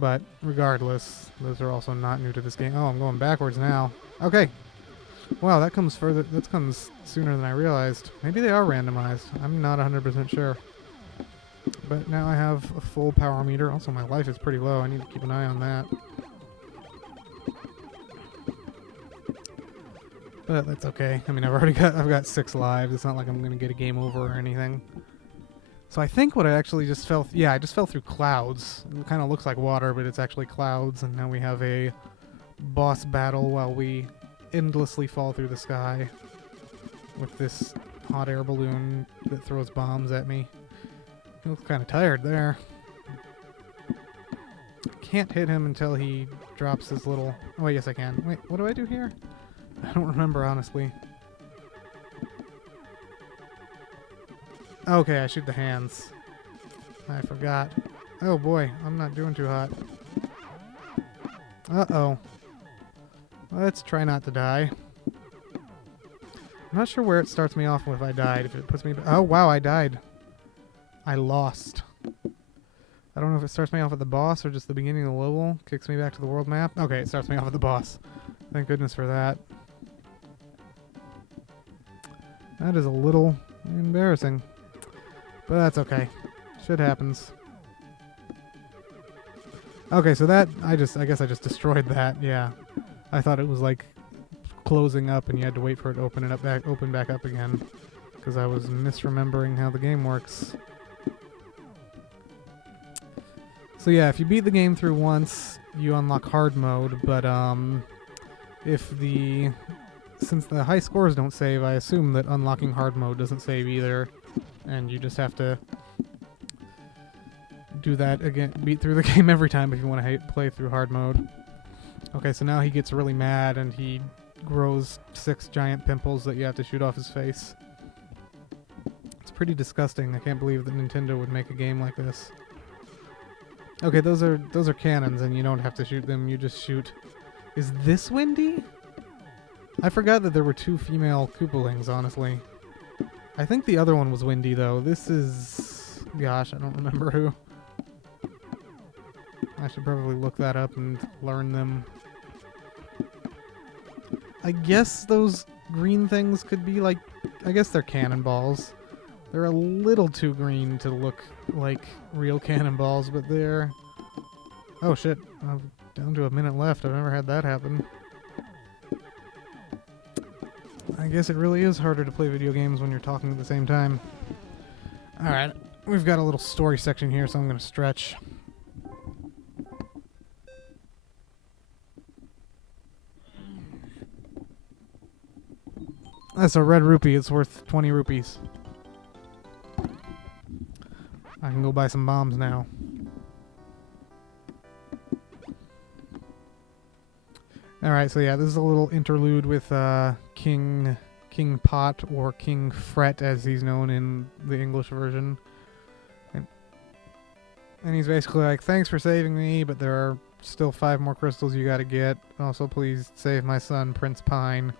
But regardless, those are also not new to this game. Oh, I'm going backwards now. Okay. Wow, that comes further. That comes sooner than I realized. Maybe they are randomized. I'm not 100% sure. But now I have a full power meter. Also, my life is pretty low. I need to keep an eye on that. But that's okay. I mean, I've got 6 lives. It's not like I'm gonna get a game over or anything. So I think what I actually just fell... Yeah, I just fell through clouds. It kind of looks like water, but it's actually clouds. And now we have a boss battle while we endlessly fall through the sky with this hot air balloon that throws bombs at me. He looks kind of tired there. Can't hit him until he drops his little... Oh, yes, I can. Wait, what do I do here? I don't remember, honestly. Okay, I shoot the hands. I forgot. Oh boy, I'm not doing too hot. Uh-oh. Let's try not to die. I'm not sure where it starts me off if I died. If it puts me... Oh, wow, I died. I lost. I don't know if it starts me off at the boss or just the beginning of the level. Kicks me back to the world map. Okay, it starts me off at the boss. Thank goodness for that. That is a little embarrassing. But that's okay. Shit happens. Okay, so that... I guess I just destroyed that, yeah. I thought it was like closing up and you had to wait for it to open back up again. Because I was misremembering how the game works. So yeah, if you beat the game through once, you unlock hard mode, but since the high scores don't save, I assume that unlocking hard mode doesn't save either, and you just have to do that again, beat through the game every time if you want to play through hard mode. Okay, so now he gets really mad and he grows 6 giant pimples that you have to shoot off his face. It's pretty disgusting. I can't believe that Nintendo would make a game like this. Okay, those are cannons, and you don't have to shoot them. You just shoot. Is this Wendy? I forgot that there were 2 female Koopalings, honestly. I think the other one was Wendy, though. This is... Gosh, I don't remember who. I should probably look that up and learn them. I guess those green things could be like... I guess they're cannonballs. They're a little too green to look like real cannonballs, but they're... Oh shit, I'm down to a minute left. I've never had that happen. I guess it really is harder to play video games when you're talking at the same time. Alright, we've got a little story section here, so I'm going to stretch. That's a red rupee. It's worth 20 rupees. I can go buy some bombs now. Alright, so yeah, this is a little interlude with King King Pot, or King Fret as he's known in the English version. And he's basically like, thanks for saving me, but there are still 5 more crystals you gotta get. Also, please save my son, Prince Pine.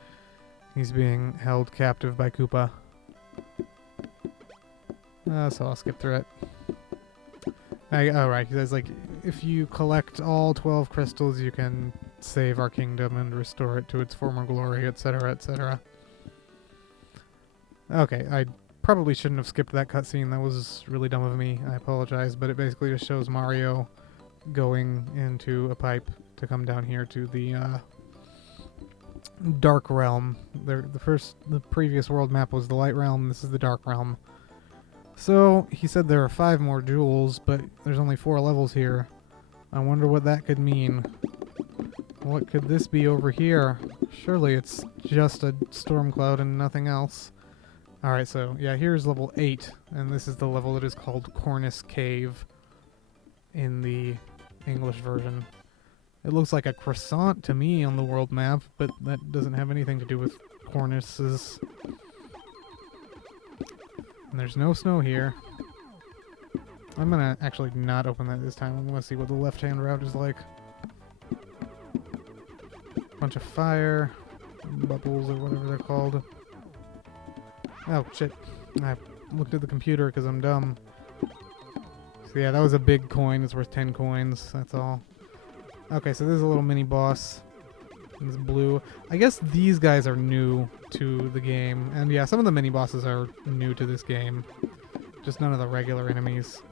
He's being held captive by Koopa. So I'll skip through it. Right, he says, like, if you collect all 12 crystals, you can save our kingdom and restore it to its former glory, etc., etc. Okay, I probably shouldn't have skipped that cutscene. That was really dumb of me. I apologize, but it basically just shows Mario going into a pipe to come down here to the Dark Realm. The previous world map was the Light Realm. This is the Dark Realm. So he said there are 5 more jewels, but there's only 4 levels here. I wonder what that could mean. What could this be over here? Surely it's just a storm cloud and nothing else. Alright, so yeah, here's level 8, and this is the level that is called Cornice Cave in the English version. It looks like a croissant to me on the world map, but that doesn't have anything to do with cornices. And there's no snow here. I'm gonna actually not open that this time. I want to see what the left-hand route is like. Bunch of fire, bubbles or whatever they're called. Oh shit! I looked at the computer because I'm dumb. So yeah, that was a big coin. It's worth 10 coins. That's all. Okay, so there's a little mini boss. It's blue. I guess these guys are new to the game. And yeah, some of the mini bosses are new to this game. Just none of the regular enemies.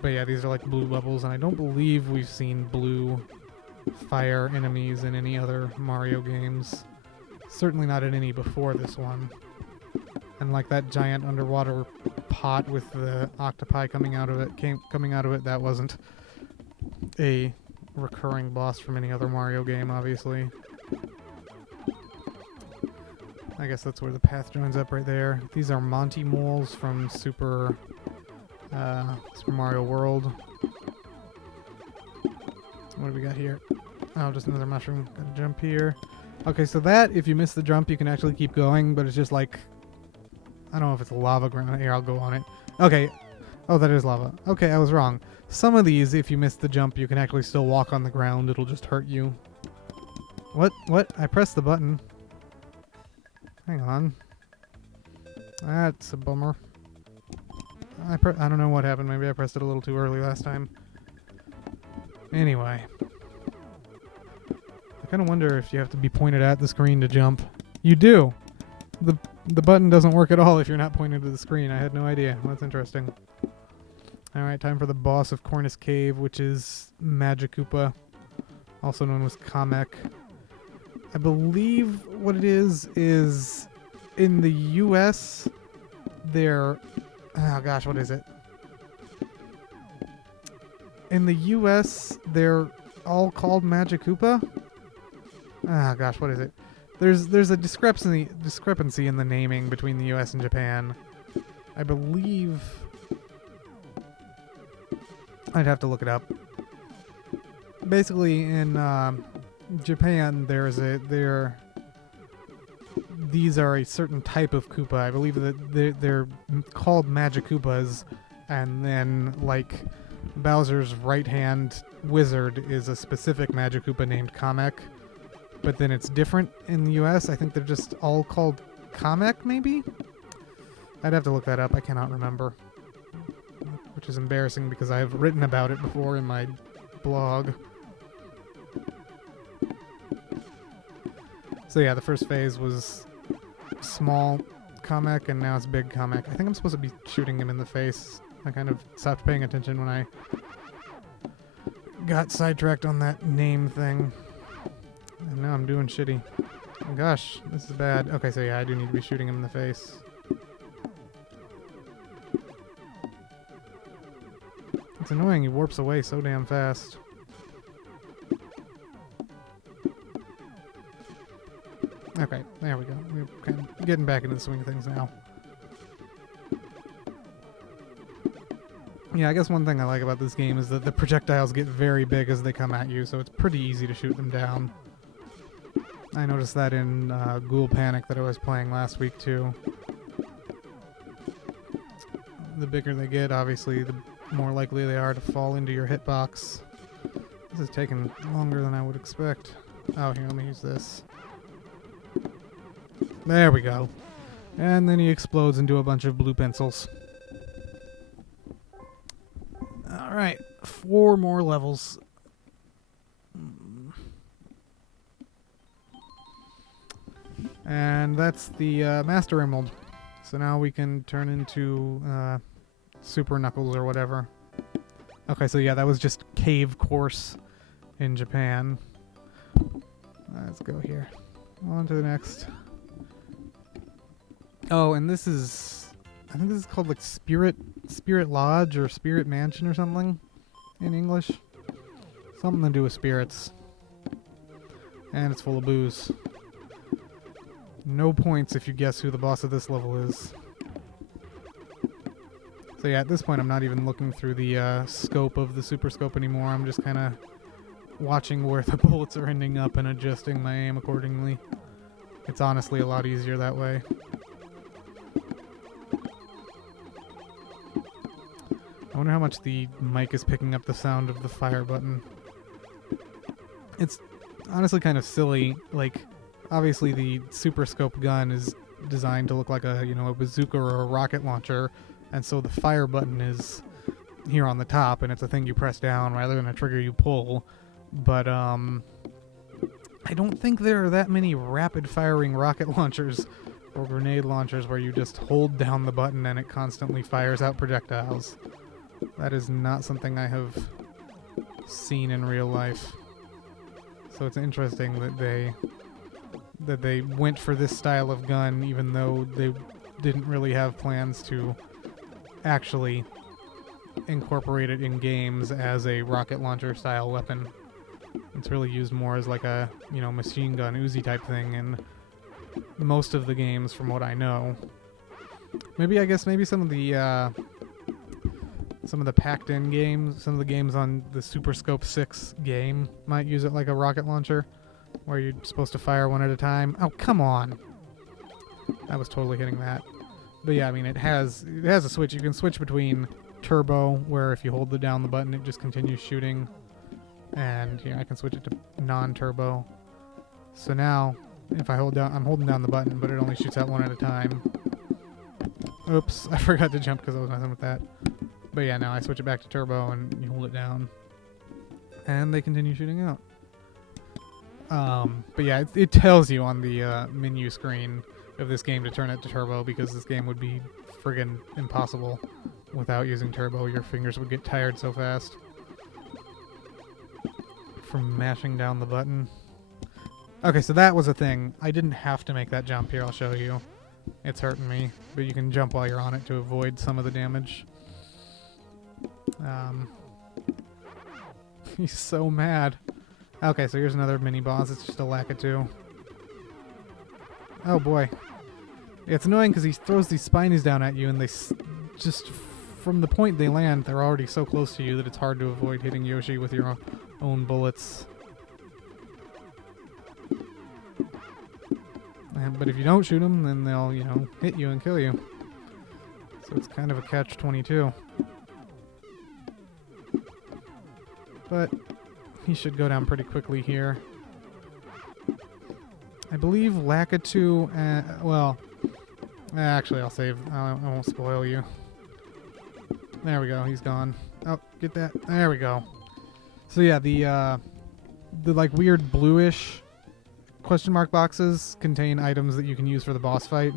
But yeah, these are like blue levels, and I don't believe we've seen blue fire enemies in any other Mario games. Certainly not in any before this one. And like that giant underwater pot with the octopi coming out of it, that wasn't a recurring boss from any other Mario game, obviously. I guess that's where the path joins up right there. These are Monty moles from Super Mario World. What do we got here? Oh, just another mushroom. Gotta jump here. Okay, so that, if you miss the jump, you can actually keep going, but it's just like, I don't know if it's a lava ground. Here, I'll go on it. Okay. Oh, that is lava. Okay, I was wrong. Some of these, if you miss the jump, you can actually still walk on the ground. It'll just hurt you. What? I pressed the button. Hang on. That's a bummer. I don't know what happened. Maybe I pressed it a little too early last time. Anyway. I kind of wonder if you have to be pointed at the screen to jump. You do! The button doesn't work at all if you're not pointed to the screen. I had no idea. That's interesting. Alright, time for the boss of Cornice Cave, which is Magikoopa, also known as Kamek. I believe what it is in the US, they're... Oh gosh, what is it? In the US, they're all called Magikoopa? Ah gosh, what is it? There's a discrepancy in the naming between the US and Japan. I believe... I'd have to look it up. Basically, in Japan, these are a certain type of Koopa. I believe that they're called Magikoopas, and then, like, Bowser's right-hand wizard is a specific Magikoopa named Kamek, but then it's different in the US. I think they're just all called Kamek, maybe? I'd have to look that up. I cannot remember. Which is embarrassing because I've written about it before in my blog. So yeah, the first phase was small Kamek, and now it's big Kamek. I think I'm supposed to be shooting him in the face. I kind of stopped paying attention when I got sidetracked on that name thing. And now I'm doing shitty. Oh gosh, this is bad. Okay, so yeah, I do need to be shooting him in the face. It's annoying, he warps away so damn fast. Okay, there we go. We're kind of getting back into the swing of things now. Yeah, I guess one thing I like about this game is that the projectiles get very big as they come at you, so it's pretty easy to shoot them down. I noticed that in Ghoul Panic that I was playing last week too. The bigger they get, obviously, the more likely they are to fall into your hitbox. This is taking longer than I would expect. Oh, here, let me use this. There we go. And then he explodes into a bunch of blue pencils. Alright, 4 more levels. And that's the Master Emerald. So now we can turn into Super Knuckles or whatever. Okay, so yeah, that was just Cave Course in Japan. Let's go here. On to the next. Oh, and this is... I think this is called like Spirit Lodge or Spirit Mansion or something in English. Something to do with spirits. And it's full of booze. No points if you guess who the boss of this level is. So yeah, at this point I'm not even looking through the scope of the super scope anymore. I'm just kind of watching where the bullets are ending up and adjusting my aim accordingly. It's honestly a lot easier that way. I wonder how much the mic is picking up the sound of the fire button. It's honestly kind of silly. Like, obviously the super scope gun is designed to look like a, you know, a bazooka or a rocket launcher, and so the fire button is here on the top, and it's a thing you press down rather than a trigger you pull. But I don't think there are that many rapid firing rocket launchers or grenade launchers where you just hold down the button and it constantly fires out projectiles. That is not something I have seen in real life. So it's interesting that they went for this style of gun, even though they didn't really have plans to actually incorporate it in games as a rocket launcher style weapon. It's really used more as like a, you know, machine gun Uzi type thing in most of the games from what I know. Maybe some of the packed in games, some of the games on the Super Scope 6 game might use it like a rocket launcher, where you're supposed to fire one at a time. Oh, come on. I was totally hitting that. But yeah, I mean, it has a switch. You can switch between turbo, where if you hold down the button, it just continues shooting. And yeah, I can switch it to non-turbo. So now, if I hold down, I'm holding down the button, but it only shoots out one at a time. Oops, I forgot to jump because I was messing with that. But yeah, now I switch it back to turbo and you hold it down. And they continue shooting out. But yeah, it tells you on the menu screen of this game to turn it to turbo, because this game would be friggin' impossible without using turbo. Your fingers would get tired so fast from mashing down the button. Okay, so that was a thing. I didn't have to make that jump here, I'll show you. It's hurting me, but you can jump while you're on it to avoid some of the damage. He's so mad. Okay, so here's another mini boss. It's just a Lakitu. Oh boy. It's annoying because he throws these spinies down at you, and they just, from the point they land, they're already so close to you that it's hard to avoid hitting Yoshi with your own bullets. But if you don't shoot them, then they'll, you know, hit you and kill you. So it's kind of a catch-22. But he should go down pretty quickly here. I believe Lakitu, well, actually I'll save, I won't spoil you. There we go, he's gone. Oh, get that, there we go. So yeah, the like weird bluish question mark boxes contain items that you can use for the boss fight,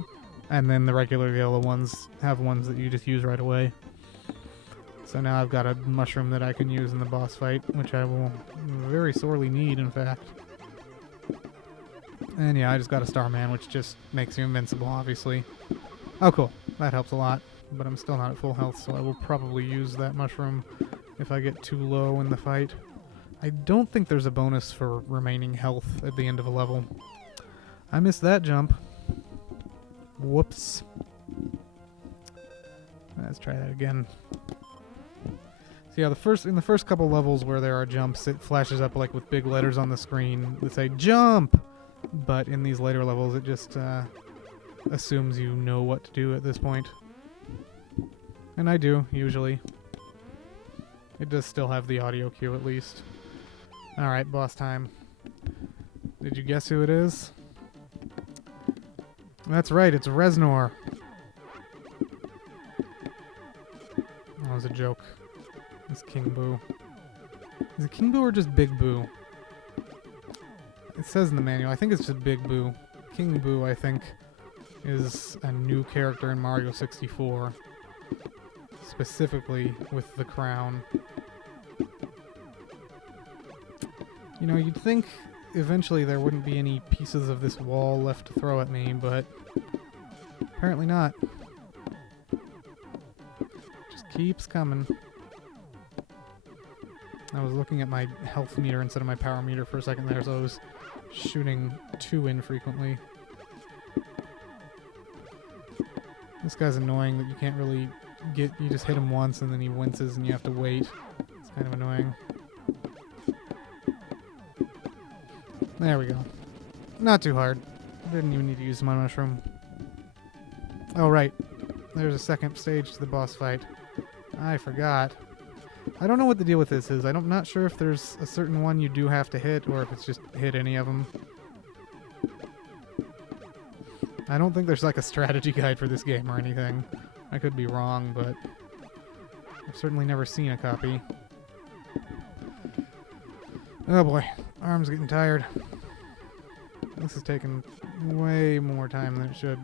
and then the regular yellow ones have ones that you just use right away. So now I've got a mushroom that I can use in the boss fight, which I will very sorely need, in fact. And yeah, I just got a Starman, which just makes you invincible, obviously. Oh, cool. That helps a lot, but I'm still not at full health, so I will probably use that mushroom if I get too low in the fight. I don't think there's a bonus for remaining health at the end of a level. I missed that jump. Whoops. Let's try that again. So yeah, in the first couple levels where there are jumps, it flashes up like with big letters on the screen that say, "Jump! but in these later levels it just assumes you know what to do at this point. And I do, usually. It does still have the audio cue at least. Alright, boss time. Did you guess who it is? That's right, it's Reznor. That was a joke. It's King Boo. Is it King Boo or just Big Boo? It says in the manual. I think it's just Big Boo. King Boo, I think, is a new character in Mario 64. Specifically with the crown. You know, you'd think eventually there wouldn't be any pieces of this wall left to throw at me, but apparently not. Just keeps coming. I was looking at my health meter instead of my power meter for a second there, so I was shooting too infrequently. This guy's annoying that you can't really get... You just hit him once and then he winces and you have to wait. It's kind of annoying. There we go. Not too hard. Didn't even need to use my mushroom. Oh, right. There's a second stage to the boss fight. I forgot. I don't know what the deal with this is. I'm not sure if there's a certain one you do have to hit or if it's just hit any of them. I don't think there's like a strategy guide for this game or anything. I could be wrong, but I've certainly never seen a copy. Oh boy, arm's getting tired. This is taking way more time than it should.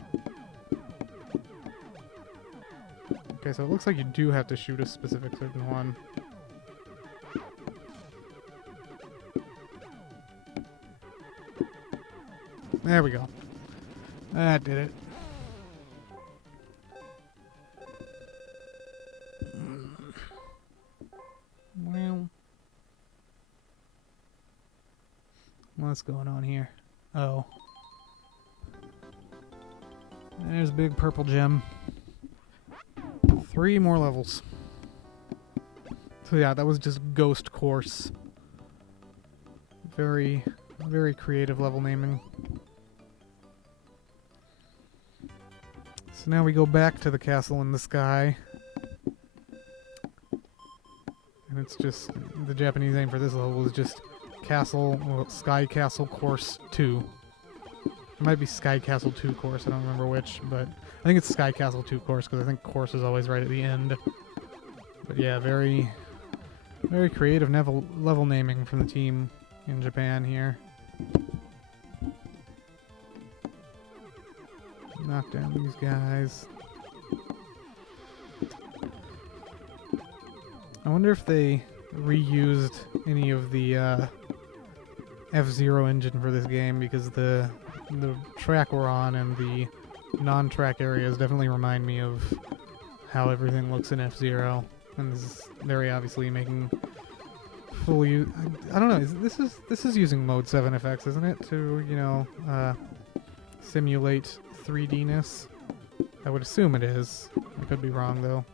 Okay, so it looks like you do have to shoot a specific certain one. There we go. That did it. Well, what's going on here? Oh. There's a big purple gem. 3 more levels. So yeah, that was just Ghost Course. Very, very creative level naming. So now we go back to the castle in the sky. And it's just, the Japanese name for this level is just Castle, well, Sky Castle Course 2. It might be Sky Castle 2 Course, I don't remember which, but I think it's Sky Castle 2 Course, because I think Course is always right at the end. But yeah, very, very creative level naming from the team in Japan here. Knock down these guys. I wonder if they reused any of the F-Zero engine for this game, because the track we're on and the non-track areas definitely remind me of how everything looks in F-Zero. And this is very obviously making full use. I don't know. This is using Mode 7 effects, isn't it? To, you know, simulate 3D-ness. I would assume it is. I could be wrong though.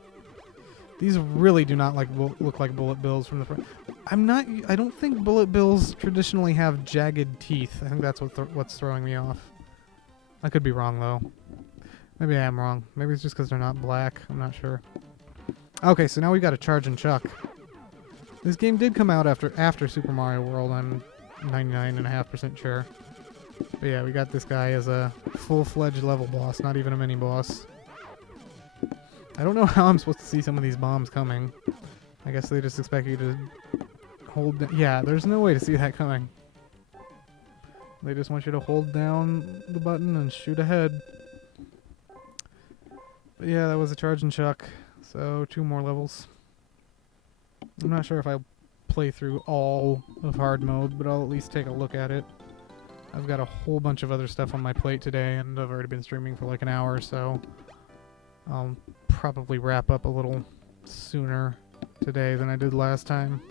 These really do not look like bullet bills from the front. I don't think bullet bills traditionally have jagged teeth. I think that's what's throwing me off. I could be wrong though. Maybe I am wrong. Maybe it's just because they're not black. I'm not sure. Okay, so now we got a charge and chuck. This game did come out after Super Mario World. I'm 99.5% sure. But yeah, we got this guy as a full-fledged level boss, not even a mini-boss. I don't know how I'm supposed to see some of these bombs coming. I guess they just expect you to hold... Yeah, there's no way to see that coming. They just want you to hold down the button and shoot ahead. But yeah, that was a charge and chuck. So 2 more levels. I'm not sure if I'll play through all of hard mode, but I'll at least take a look at it. I've got a whole bunch of other stuff on my plate today, and I've already been streaming for like an hour, so I'll probably wrap up a little sooner today than I did last time.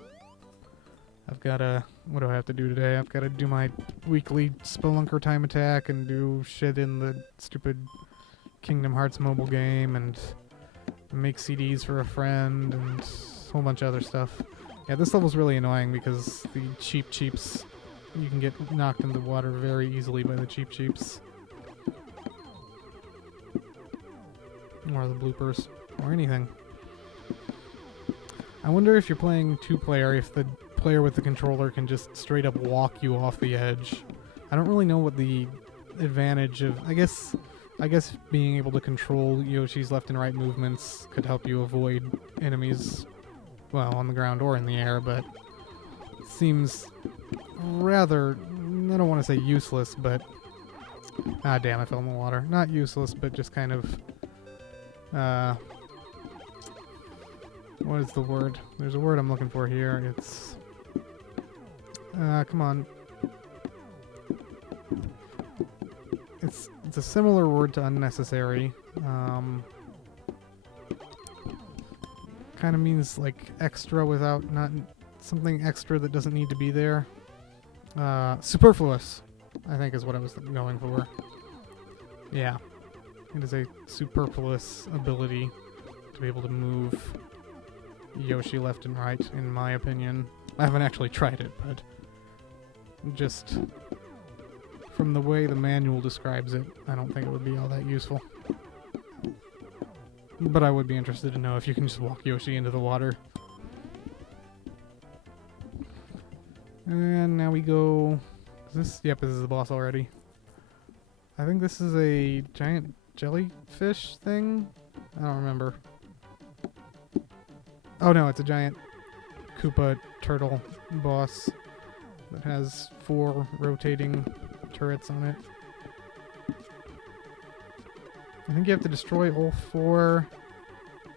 I've got to... What do I have to do today? I've got to do my weekly Spelunker time attack and do shit in the stupid Kingdom Hearts mobile game and make CDs for a friend and a whole bunch of other stuff. Yeah, this level's really annoying because the cheaps you can get knocked in the water very easily by the Cheep Cheeps. Or the bloopers. Or anything. I wonder if you're playing two-player, if the player with the controller can just straight up walk you off the edge. I don't really know what the advantage of... I guess being able to control Yoshi's left and right movements could help you avoid enemies, well, on the ground or in the air, but it seems rather, I don't want to say useless, but... Ah, damn, I fell in the water. Not useless, but just kind of... what is the word? There's a word I'm looking for here. It's... come on. It's a similar word to unnecessary. Kind of means like extra without not something extra that doesn't need to be there. Superfluous, I think is what I was going for. Yeah. It is a superfluous ability to be able to move Yoshi left and right, in my opinion. I haven't actually tried it, but just from the way the manual describes it, I don't think it would be all that useful. But I would be interested to know if you can just walk Yoshi into the water. And now we go... Yep, this is the boss already. I think this is a giant jellyfish thing? I don't remember. Oh no, it's a giant Koopa turtle boss that has 4 rotating turrets on it. I think you have to destroy all 4.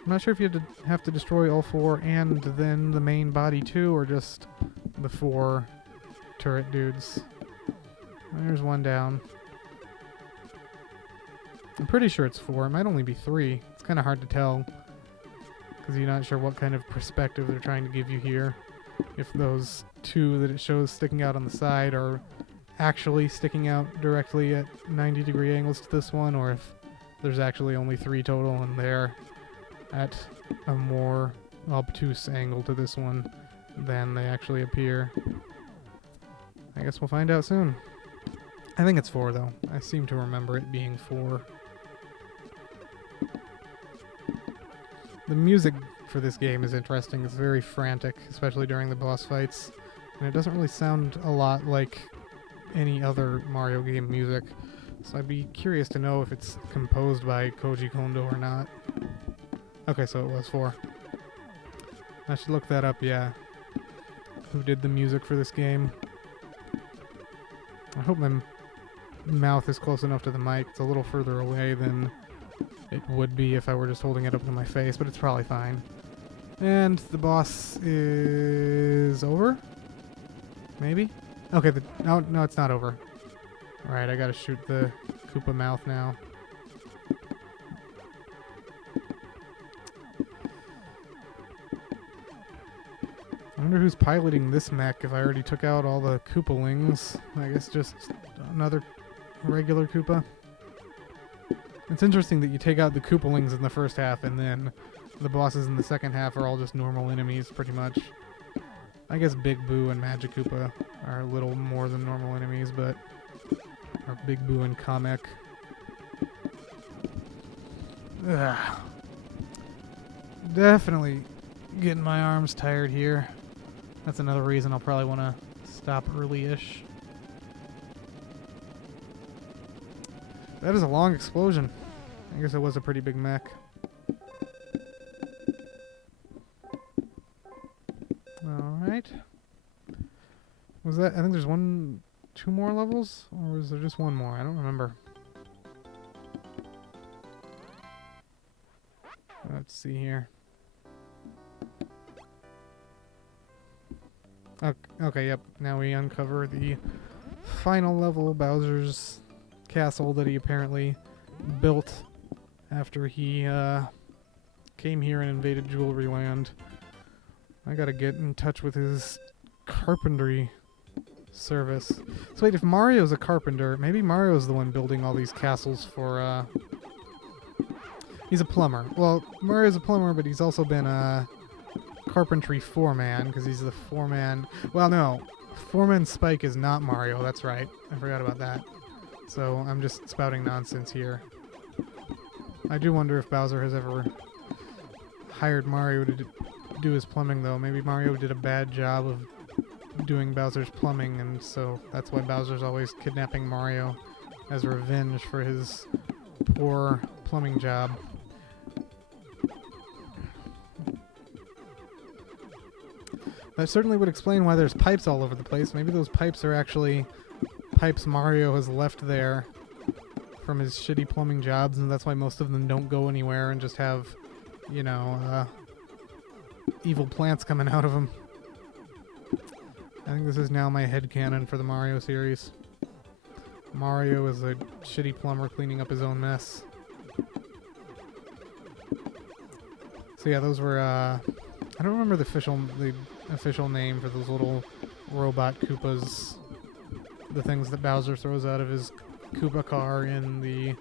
I'm not sure if you have to destroy all 4 and then the main body too, or just the 4 turret dudes. There's one down. I'm pretty sure it's 4. It might only be 3. It's kind of hard to tell because you're not sure what kind of perspective they're trying to give you here. If those 2 that it shows sticking out on the side are actually sticking out directly at 90-degree angles to this one, or if there's actually only 3 total and they're at a more obtuse angle to this one than they actually appear. I guess we'll find out soon. I think it's 4 though. I seem to remember it being 4. The music for this game is interesting. It's very frantic, especially during the boss fights. And it doesn't really sound a lot like any other Mario game music. So I'd be curious to know if it's composed by Koji Kondo or not. Okay, so it was 4. I should look that up, yeah. Who did the music for this game? I hope my mouth is close enough to the mic. It's a little further away than it would be if I were just holding it up to my face, but it's probably fine. And the boss is over? Maybe? Okay, no, it's not over. Alright, I gotta shoot the Koopa mouth now. I wonder who's piloting this mech if I already took out all the Koopalings. I guess just another regular Koopa. It's interesting that you take out the Koopalings in the first half and then the bosses in the second half are all just normal enemies, pretty much. I guess Big Boo and Magic Koopa are a little more than normal enemies, but... Or Big Boo and Kamek. Ugh. Definitely getting my arms tired here. That's another reason I'll probably want to stop early-ish. That is a long explosion. I guess it was a pretty big mech. Alright. Was that... I think there's 2 more levels? Or was there just 1 more? I don't remember. Let's see here. Okay, yep. Now we uncover the final level, Bowser's castle that he apparently built after he came here and invaded Jewelry Land. I gotta get in touch with his carpentry service. So wait, if Mario's a carpenter, maybe Mario's the one building all these castles for, He's a plumber. Well, Mario's a plumber, but he's also been a carpentry foreman, because he's the foreman... Well, no. Foreman Spike is not Mario, that's right. I forgot about that. So I'm just spouting nonsense here. I do wonder if Bowser has ever hired Mario to do his plumbing, though. Maybe Mario did a bad job of doing Bowser's plumbing, and so that's why Bowser's always kidnapping Mario as revenge for his poor plumbing job. That certainly would explain why there's pipes all over the place. Maybe those pipes are actually pipes Mario has left there from his shitty plumbing jobs, and that's why most of them don't go anywhere and just have, you know, evil plants coming out of them. I think this is now my headcanon for the Mario series. Mario is a shitty plumber cleaning up his own mess. So yeah, those were, I don't remember the official name for those little robot Koopas. The things that Bowser throws out of his Koopa car in the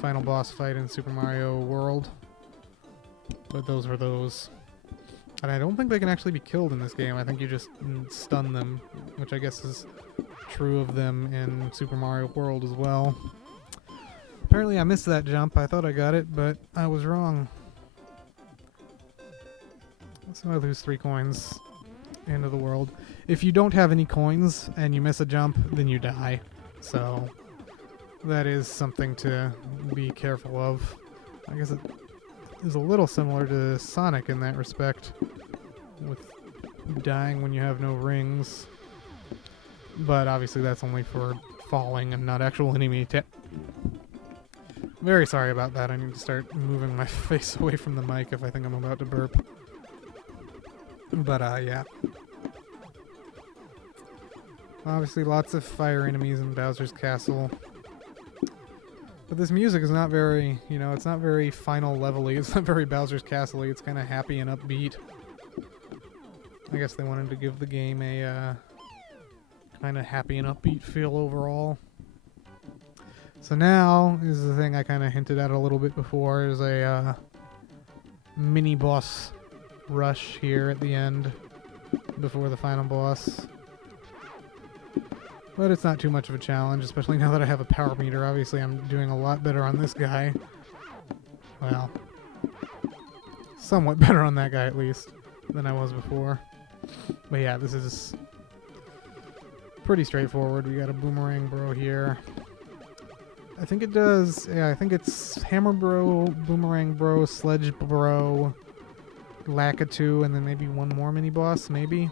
final boss fight in Super Mario World. But those were those. And I don't think they can actually be killed in this game. I think you just stun them, which I guess is true of them in Super Mario World as well. Apparently I missed that jump. I thought I got it, but I was wrong. So I lose 3 coins. End of the world. If you don't have any coins and you miss a jump, then you die. So that is something to be careful of. I guess it is a little similar to Sonic in that respect, with dying when you have no rings. But obviously that's only for falling and not actual enemy Very sorry about that. I need to start moving my face away from the mic if I think I'm about to burp. But, yeah. Obviously, lots of fire enemies in Bowser's Castle. But this music is not very, you know, it's not very final level-y. It's not very Bowser's Castle-y. It's kind of happy and upbeat. I guess they wanted to give the game a, kind of happy and upbeat feel overall. So now, is the thing I kind of hinted at a little bit before, is a, mini-boss rush here at the end before the final boss. But it's not too much of a challenge, especially now that I have a power meter. Obviously I'm doing a lot better on this guy. Well, somewhat better on that guy at least than I was before. But yeah, this is pretty straightforward. We got a boomerang bro here. I think it does, yeah, I think it's hammer bro, boomerang bro, sledge bro, Lakitu, and then maybe one more mini boss, maybe.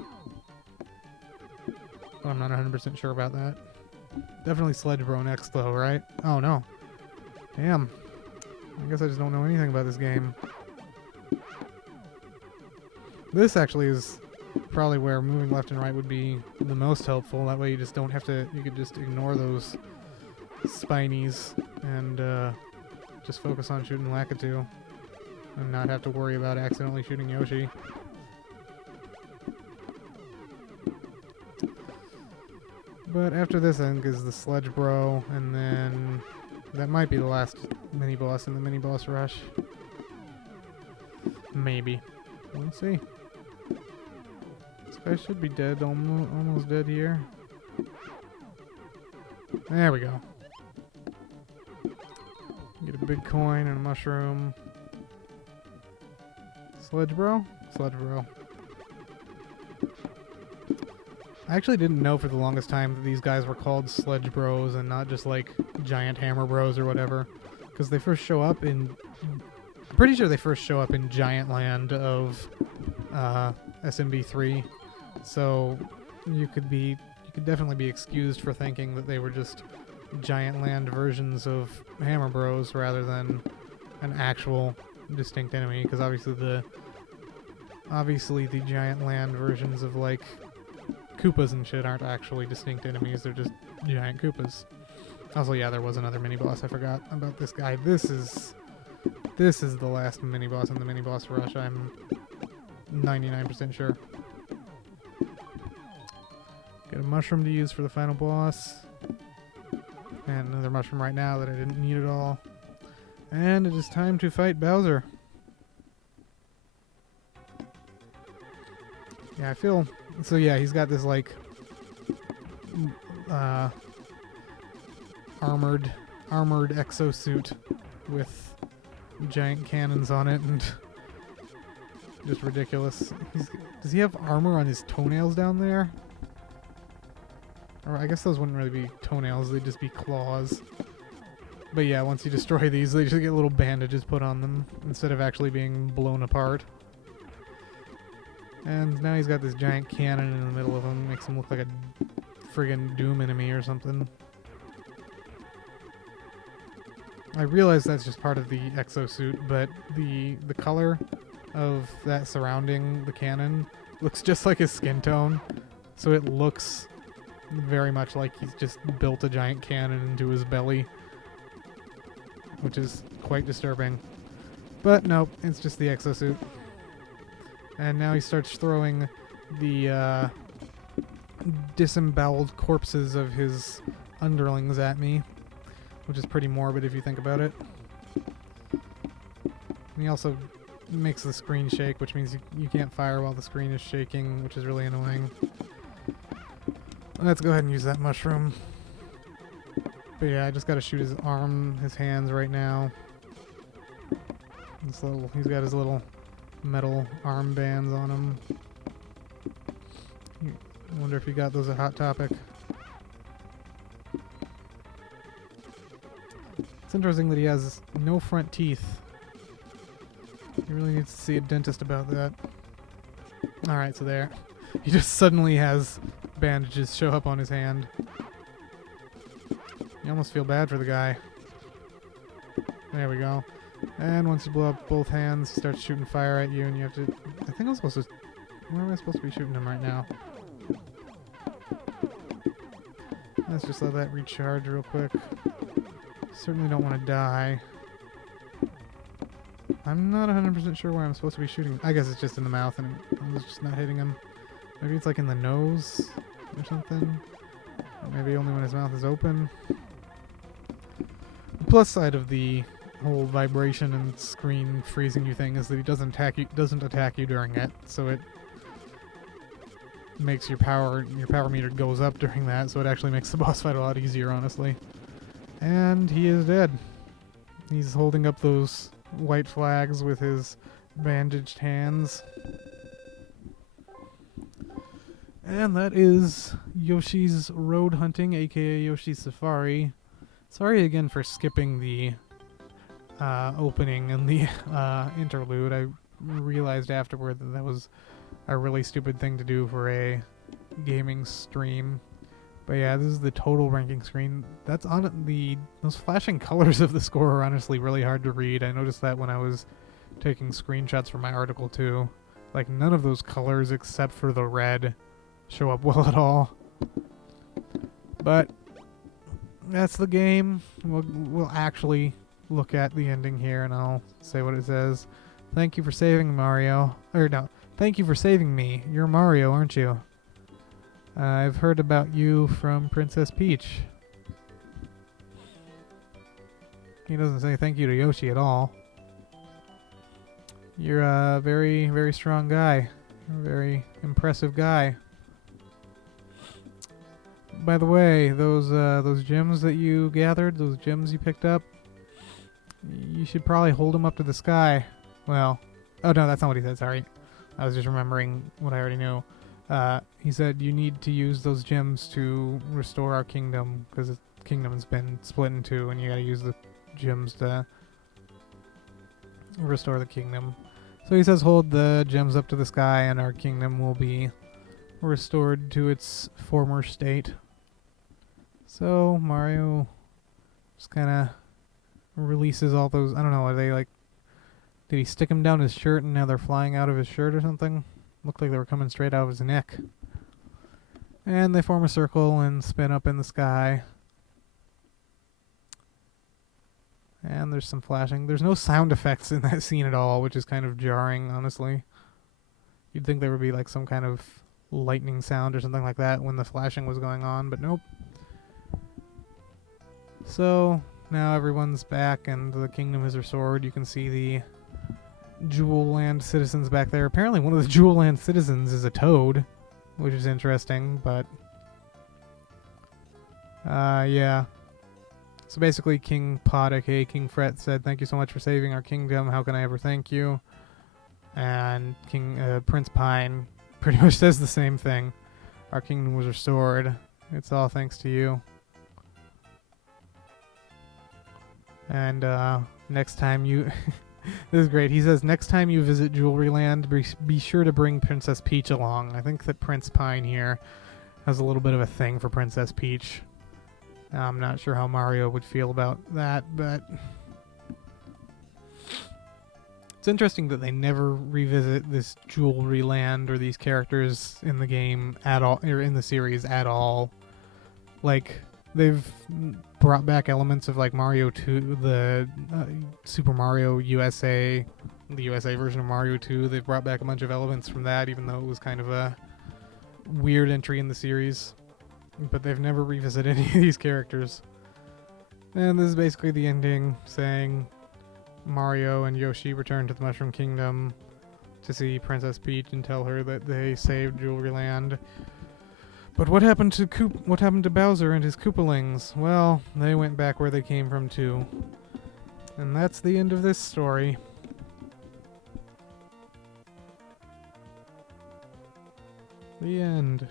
But I'm not 100% sure about that. Definitely Sledge Bro next, though, right? Oh no. Damn. I guess I just don't know anything about this game. This actually is probably where moving left and right would be the most helpful. That way you just don't have to, you could just ignore those spinies and just focus on shooting Lakitu. And not have to worry about accidentally shooting Yoshi. But after this, I think, is the Sledge Bro, and then that might be the last mini-boss in the mini-boss rush. Maybe. We'll see. This guy should be dead, almost dead here. There we go. Get a big coin and a mushroom. Sledge Bro? Sledge Bro. I actually didn't know for the longest time that these guys were called Sledge Bros and not just like Giant Hammer Bros or whatever. Because they first show up in... I'm pretty sure they first show up in Giant Land of SMB3. So you could definitely be excused for thinking that they were just Giant Land versions of Hammer Bros rather than an actual distinct enemy, because obviously the Giant Land versions of like Koopas and shit aren't actually distinct enemies, they're just giant Koopas. Also, yeah, there was another mini-boss, I forgot about this guy. This is the last mini-boss in the mini-boss rush, I'm 99% sure. Get a mushroom to use for the final boss. And another mushroom right now that I didn't need at all. And it is time to fight Bowser. Yeah, I feel... So yeah, he's got this, like, uh, armored exosuit with giant cannons on it and just ridiculous. Does he have armor on his toenails down there? Or I guess those wouldn't really be toenails, they'd just be claws. But yeah, once you destroy these, they just get little bandages put on them instead of actually being blown apart. And now he's got this giant cannon in the middle of him, makes him look like a friggin' Doom enemy or something. I realize that's just part of the exosuit, but the color of that surrounding the cannon looks just like his skin tone, so it looks very much like he's just built a giant cannon into his belly, which is quite disturbing. But nope, it's just the exosuit. And now he starts throwing the disemboweled corpses of his underlings at me, which is pretty morbid if you think about it. And he also makes the screen shake, which means you can't fire while the screen is shaking, which is really annoying. Let's go ahead and use that mushroom. But yeah, I just gotta shoot his arm, his hands right now. He's got his little metal armbands on him. I wonder if he got those at Hot Topic. It's interesting that he has no front teeth. He really needs to see a dentist about that. Alright, so there. He just suddenly has bandages show up on his hand. You almost feel bad for the guy. There we go. And once you blow up both hands, he starts shooting fire at you, and you have to... I think I'm supposed to... Where am I supposed to be shooting him right now? Let's just let that recharge real quick. Certainly don't want to die. I'm not 100% sure where I'm supposed to be shooting. I guess it's just in the mouth, and I was just not hitting him. Maybe it's like in the nose or something. Or maybe only when his mouth is open. The plus side of the whole vibration and screen freezing you thing is that he doesn't attack you during it, so it makes your power meter goes up during that, so it actually makes the boss fight a lot easier, honestly. And he is dead. He's holding up those white flags with his bandaged hands. And that is Yoshi's Road Hunting, aka Yoshi's Safari. Sorry again for skipping the opening and the interlude. I realized afterward that that was a really stupid thing to do for a gaming stream. But yeah, this is the total ranking screen. That's on those flashing colors of the score are honestly really hard to read. I noticed that when I was taking screenshots for my article too. Like, none of those colors except for the red show up well at all. But that's the game. We'll actually look at the ending here, and I'll say what it says. Thank you for saving Mario. Or no, thank you for saving me. You're Mario, aren't you? I've heard about you from Princess Peach. He doesn't say thank you to Yoshi at all. You're a very, very strong guy. You're a very impressive guy. By the way, those gems that you gathered, those gems you picked up, you should probably hold them up to the sky. Well, oh no, that's not what he said, sorry. I was just remembering what I already knew. He said you need to use those gems to restore our kingdom, because the kingdom's been split in two, and you gotta use the gems to restore the kingdom. So he says hold the gems up to the sky, and our kingdom will be restored to its former state. So Mario just kind of releases all those, I don't know, are they like, did he stick them down his shirt and now they're flying out of his shirt or something? Looked like they were coming straight out of his neck. And they form a circle and spin up in the sky. And there's some flashing. There's no sound effects in that scene at all, which is kind of jarring, honestly. You'd think there would be like some kind of lightning sound or something like that when the flashing was going on, but nope. So now everyone's back and the kingdom is restored. You can see the Jewel Land citizens back there. Apparently one of the Jewel Land citizens is a toad, which is interesting, but Yeah. So basically, King Pot, aka King Fret, said, "Thank you so much for saving our kingdom. How can I ever thank you?" And Prince Pine pretty much says the same thing. "Our kingdom was restored. It's all thanks to you." And next time you... This is great. He says, "Next time you visit Jewelry Land, be sure to bring Princess Peach along." I think that Prince Pine here has a little bit of a thing for Princess Peach. I'm not sure how Mario would feel about that, but it's interesting that they never revisit this Jewelry Land or these characters in the game at all, or in the series at all. Like, they've brought back elements of like Mario 2, the Super Mario USA, the USA version of Mario 2. They've brought back a bunch of elements from that, even though it was kind of a weird entry in the series. But they've never revisited any of these characters. And this is basically the ending, saying Mario and Yoshi return to the Mushroom Kingdom to see Princess Peach and tell her that they saved Jewelry Land. But what happened to Bowser and his Koopalings? Well, they went back where they came from too. And that's the end of this story. The end.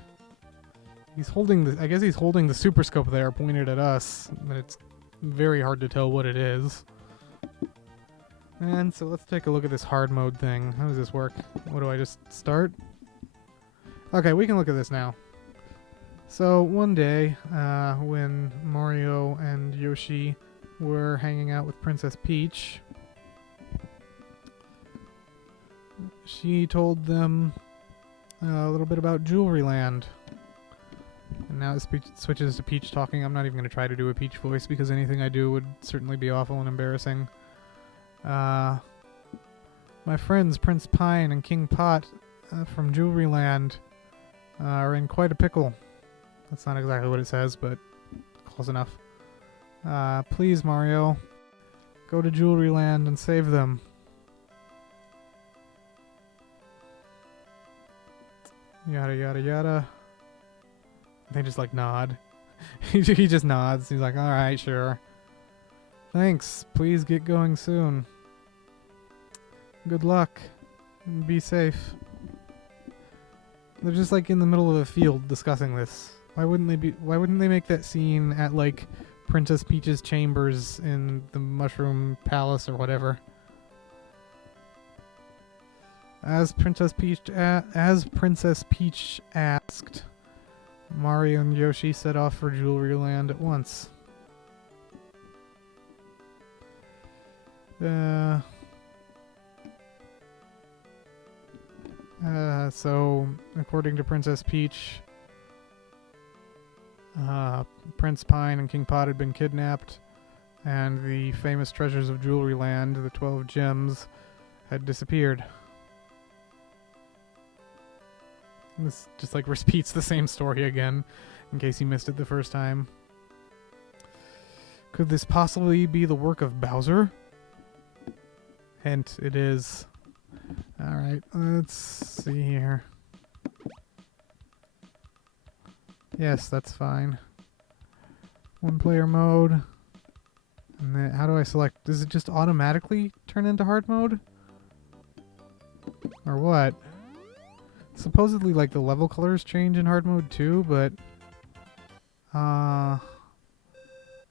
He's holding the... I guess he's holding the Super Scope there, pointed at us, but it's very hard to tell what it is. And so let's take a look at this hard mode thing. How does this work? What do I just start? Okay, we can look at this now. So one day, when Mario and Yoshi were hanging out with Princess Peach, she told them a little bit about Jewelry Land. And now it switches to Peach talking. I'm not even going to try to do a Peach voice because anything I do would certainly be awful and embarrassing. My friends Prince Pine and King Pot from Jewelry Land are in quite a pickle. That's not exactly what it says, but close enough. Please, Mario, go to Jewelry Land and save them. Yada yada yada. They just like nod. He just nods. He's like, "Alright, sure. Thanks. Please get going soon. Good luck. Be safe." They're just like in the middle of a field discussing this. Why wouldn't they make that scene at like Princess Peach's chambers in the Mushroom Palace or whatever? As Princess Peach asked, Mario and Yoshi set off for Jewelry Land at once. So according to Princess Peach, Prince Pine and King Pot had been kidnapped, and the famous treasures of Jewelry Land, the 12 gems, had disappeared. This just like repeats the same story again, in case you missed it the first time. Could this possibly be the work of Bowser? Hint, it is. Alright, let's see here. Yes, that's fine. One player mode. And then how do I select? Does it just automatically turn into hard mode? Or what? Supposedly like the level colors change in hard mode too, but I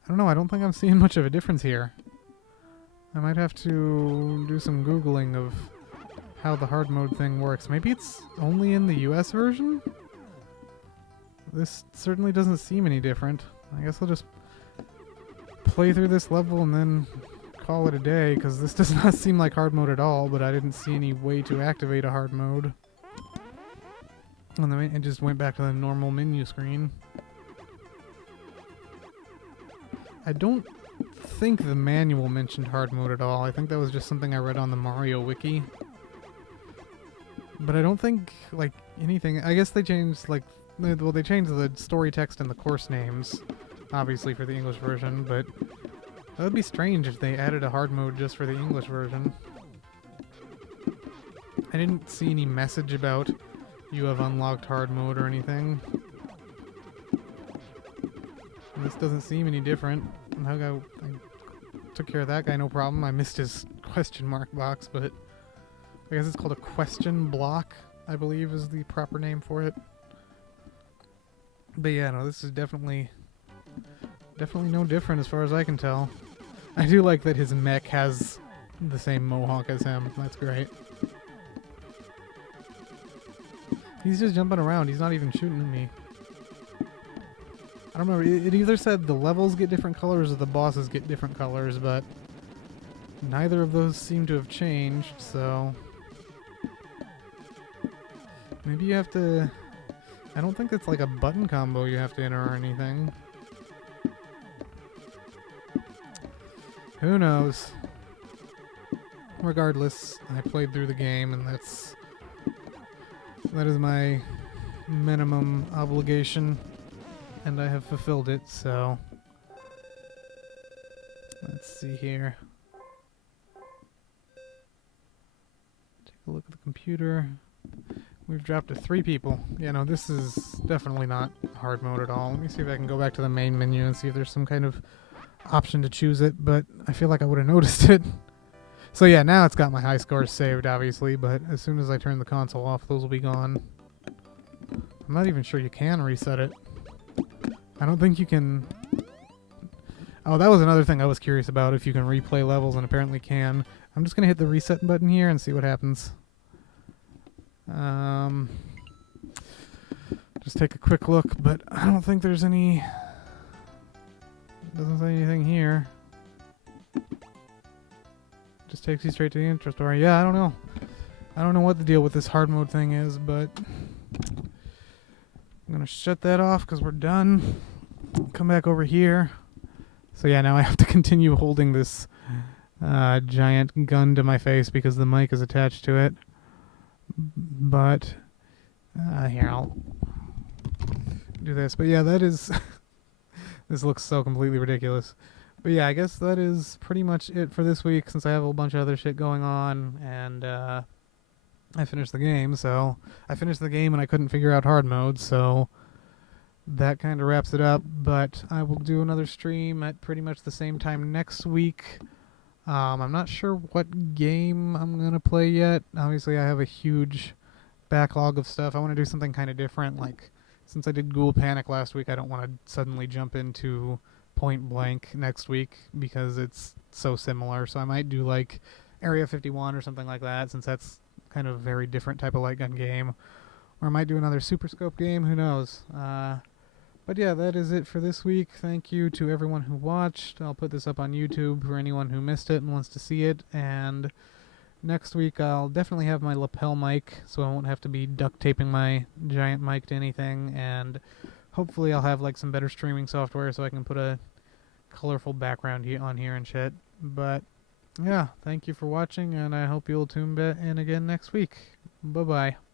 don't know, I don't think I'm seeing much of a difference here. I might have to do some Googling of how the hard mode thing works. Maybe it's only in the US version? This certainly doesn't seem any different. I guess I'll just play through this level and then call it a day, because this does not seem like hard mode at all, but I didn't see any way to activate a hard mode. And then it just went back to the normal menu screen. I don't think the manual mentioned hard mode at all. I think that was just something I read on the Mario Wiki. But I don't think, like, anything... I guess they changed, like... Well, they changed the story text and the course names, obviously, for the English version, but that would be strange if they added a hard mode just for the English version. I didn't see any message about you have unlocked hard mode or anything. This doesn't seem any different. I took care of that guy, no problem. I missed his question mark box, but I guess it's called a question block, I believe is the proper name for it. But yeah, no, this is definitely no different as far as I can tell. I do like that his mech has the same mohawk as him. That's great. He's just jumping around. He's not even shooting at me. I don't remember. It either said the levels get different colors or the bosses get different colors, but neither of those seem to have changed, so maybe you have to... I don't think it's like a button combo you have to enter or anything. Who knows? Regardless, I played through the game, and that is my minimum obligation, and I have fulfilled it, so let's see here. Take a look at the computer. We've dropped to 3 people. Yeah, no, this is definitely not hard mode at all. Let me see if I can go back to the main menu and see if there's some kind of option to choose it, but I feel like I would have noticed it. So yeah, now it's got my high scores saved, obviously, but as soon as I turn the console off, those will be gone. I'm not even sure you can reset it. I don't think you can... Oh, that was another thing I was curious about, if you can replay levels, and apparently can. I'm just going to hit the reset button here and see what happens. Just take a quick look, but I don't think there's any... Doesn't say anything here. Just takes you straight to the intro story. Yeah, I don't know. I don't know what the deal with this hard mode thing is, but I'm gonna shut that off because we're done. Come back over here. So yeah, now I have to continue holding this giant gun to my face because the mic is attached to it. But here, I'll do this. But yeah, that is... This looks so completely ridiculous. But yeah, I guess that is pretty much it for this week, since I have a whole bunch of other shit going on, and I finished the game, so... I finished the game and I couldn't figure out hard mode, so that kind of wraps it up. But I will do another stream at pretty much the same time next week. I'm not sure what game I'm going to play yet. Obviously, I have a huge backlog of stuff. I want to do something kind of different, like... Since I did Ghoul Panic last week, I don't want to suddenly jump into Point Blank next week because it's so similar. So I might do like Area 51 or something like that, since that's kind of a very different type of light gun game. Or I might do another Super Scope game, who knows. But yeah, that is it for this week. Thank you to everyone who watched. I'll put this up on YouTube for anyone who missed it and wants to see it. And next week I'll definitely have my lapel mic, so I won't have to be duct taping my giant mic to anything, and hopefully I'll have like some better streaming software so I can put a colorful background on here and shit. But yeah, thank you for watching, and I hope you'll tune in again next week. Bye bye.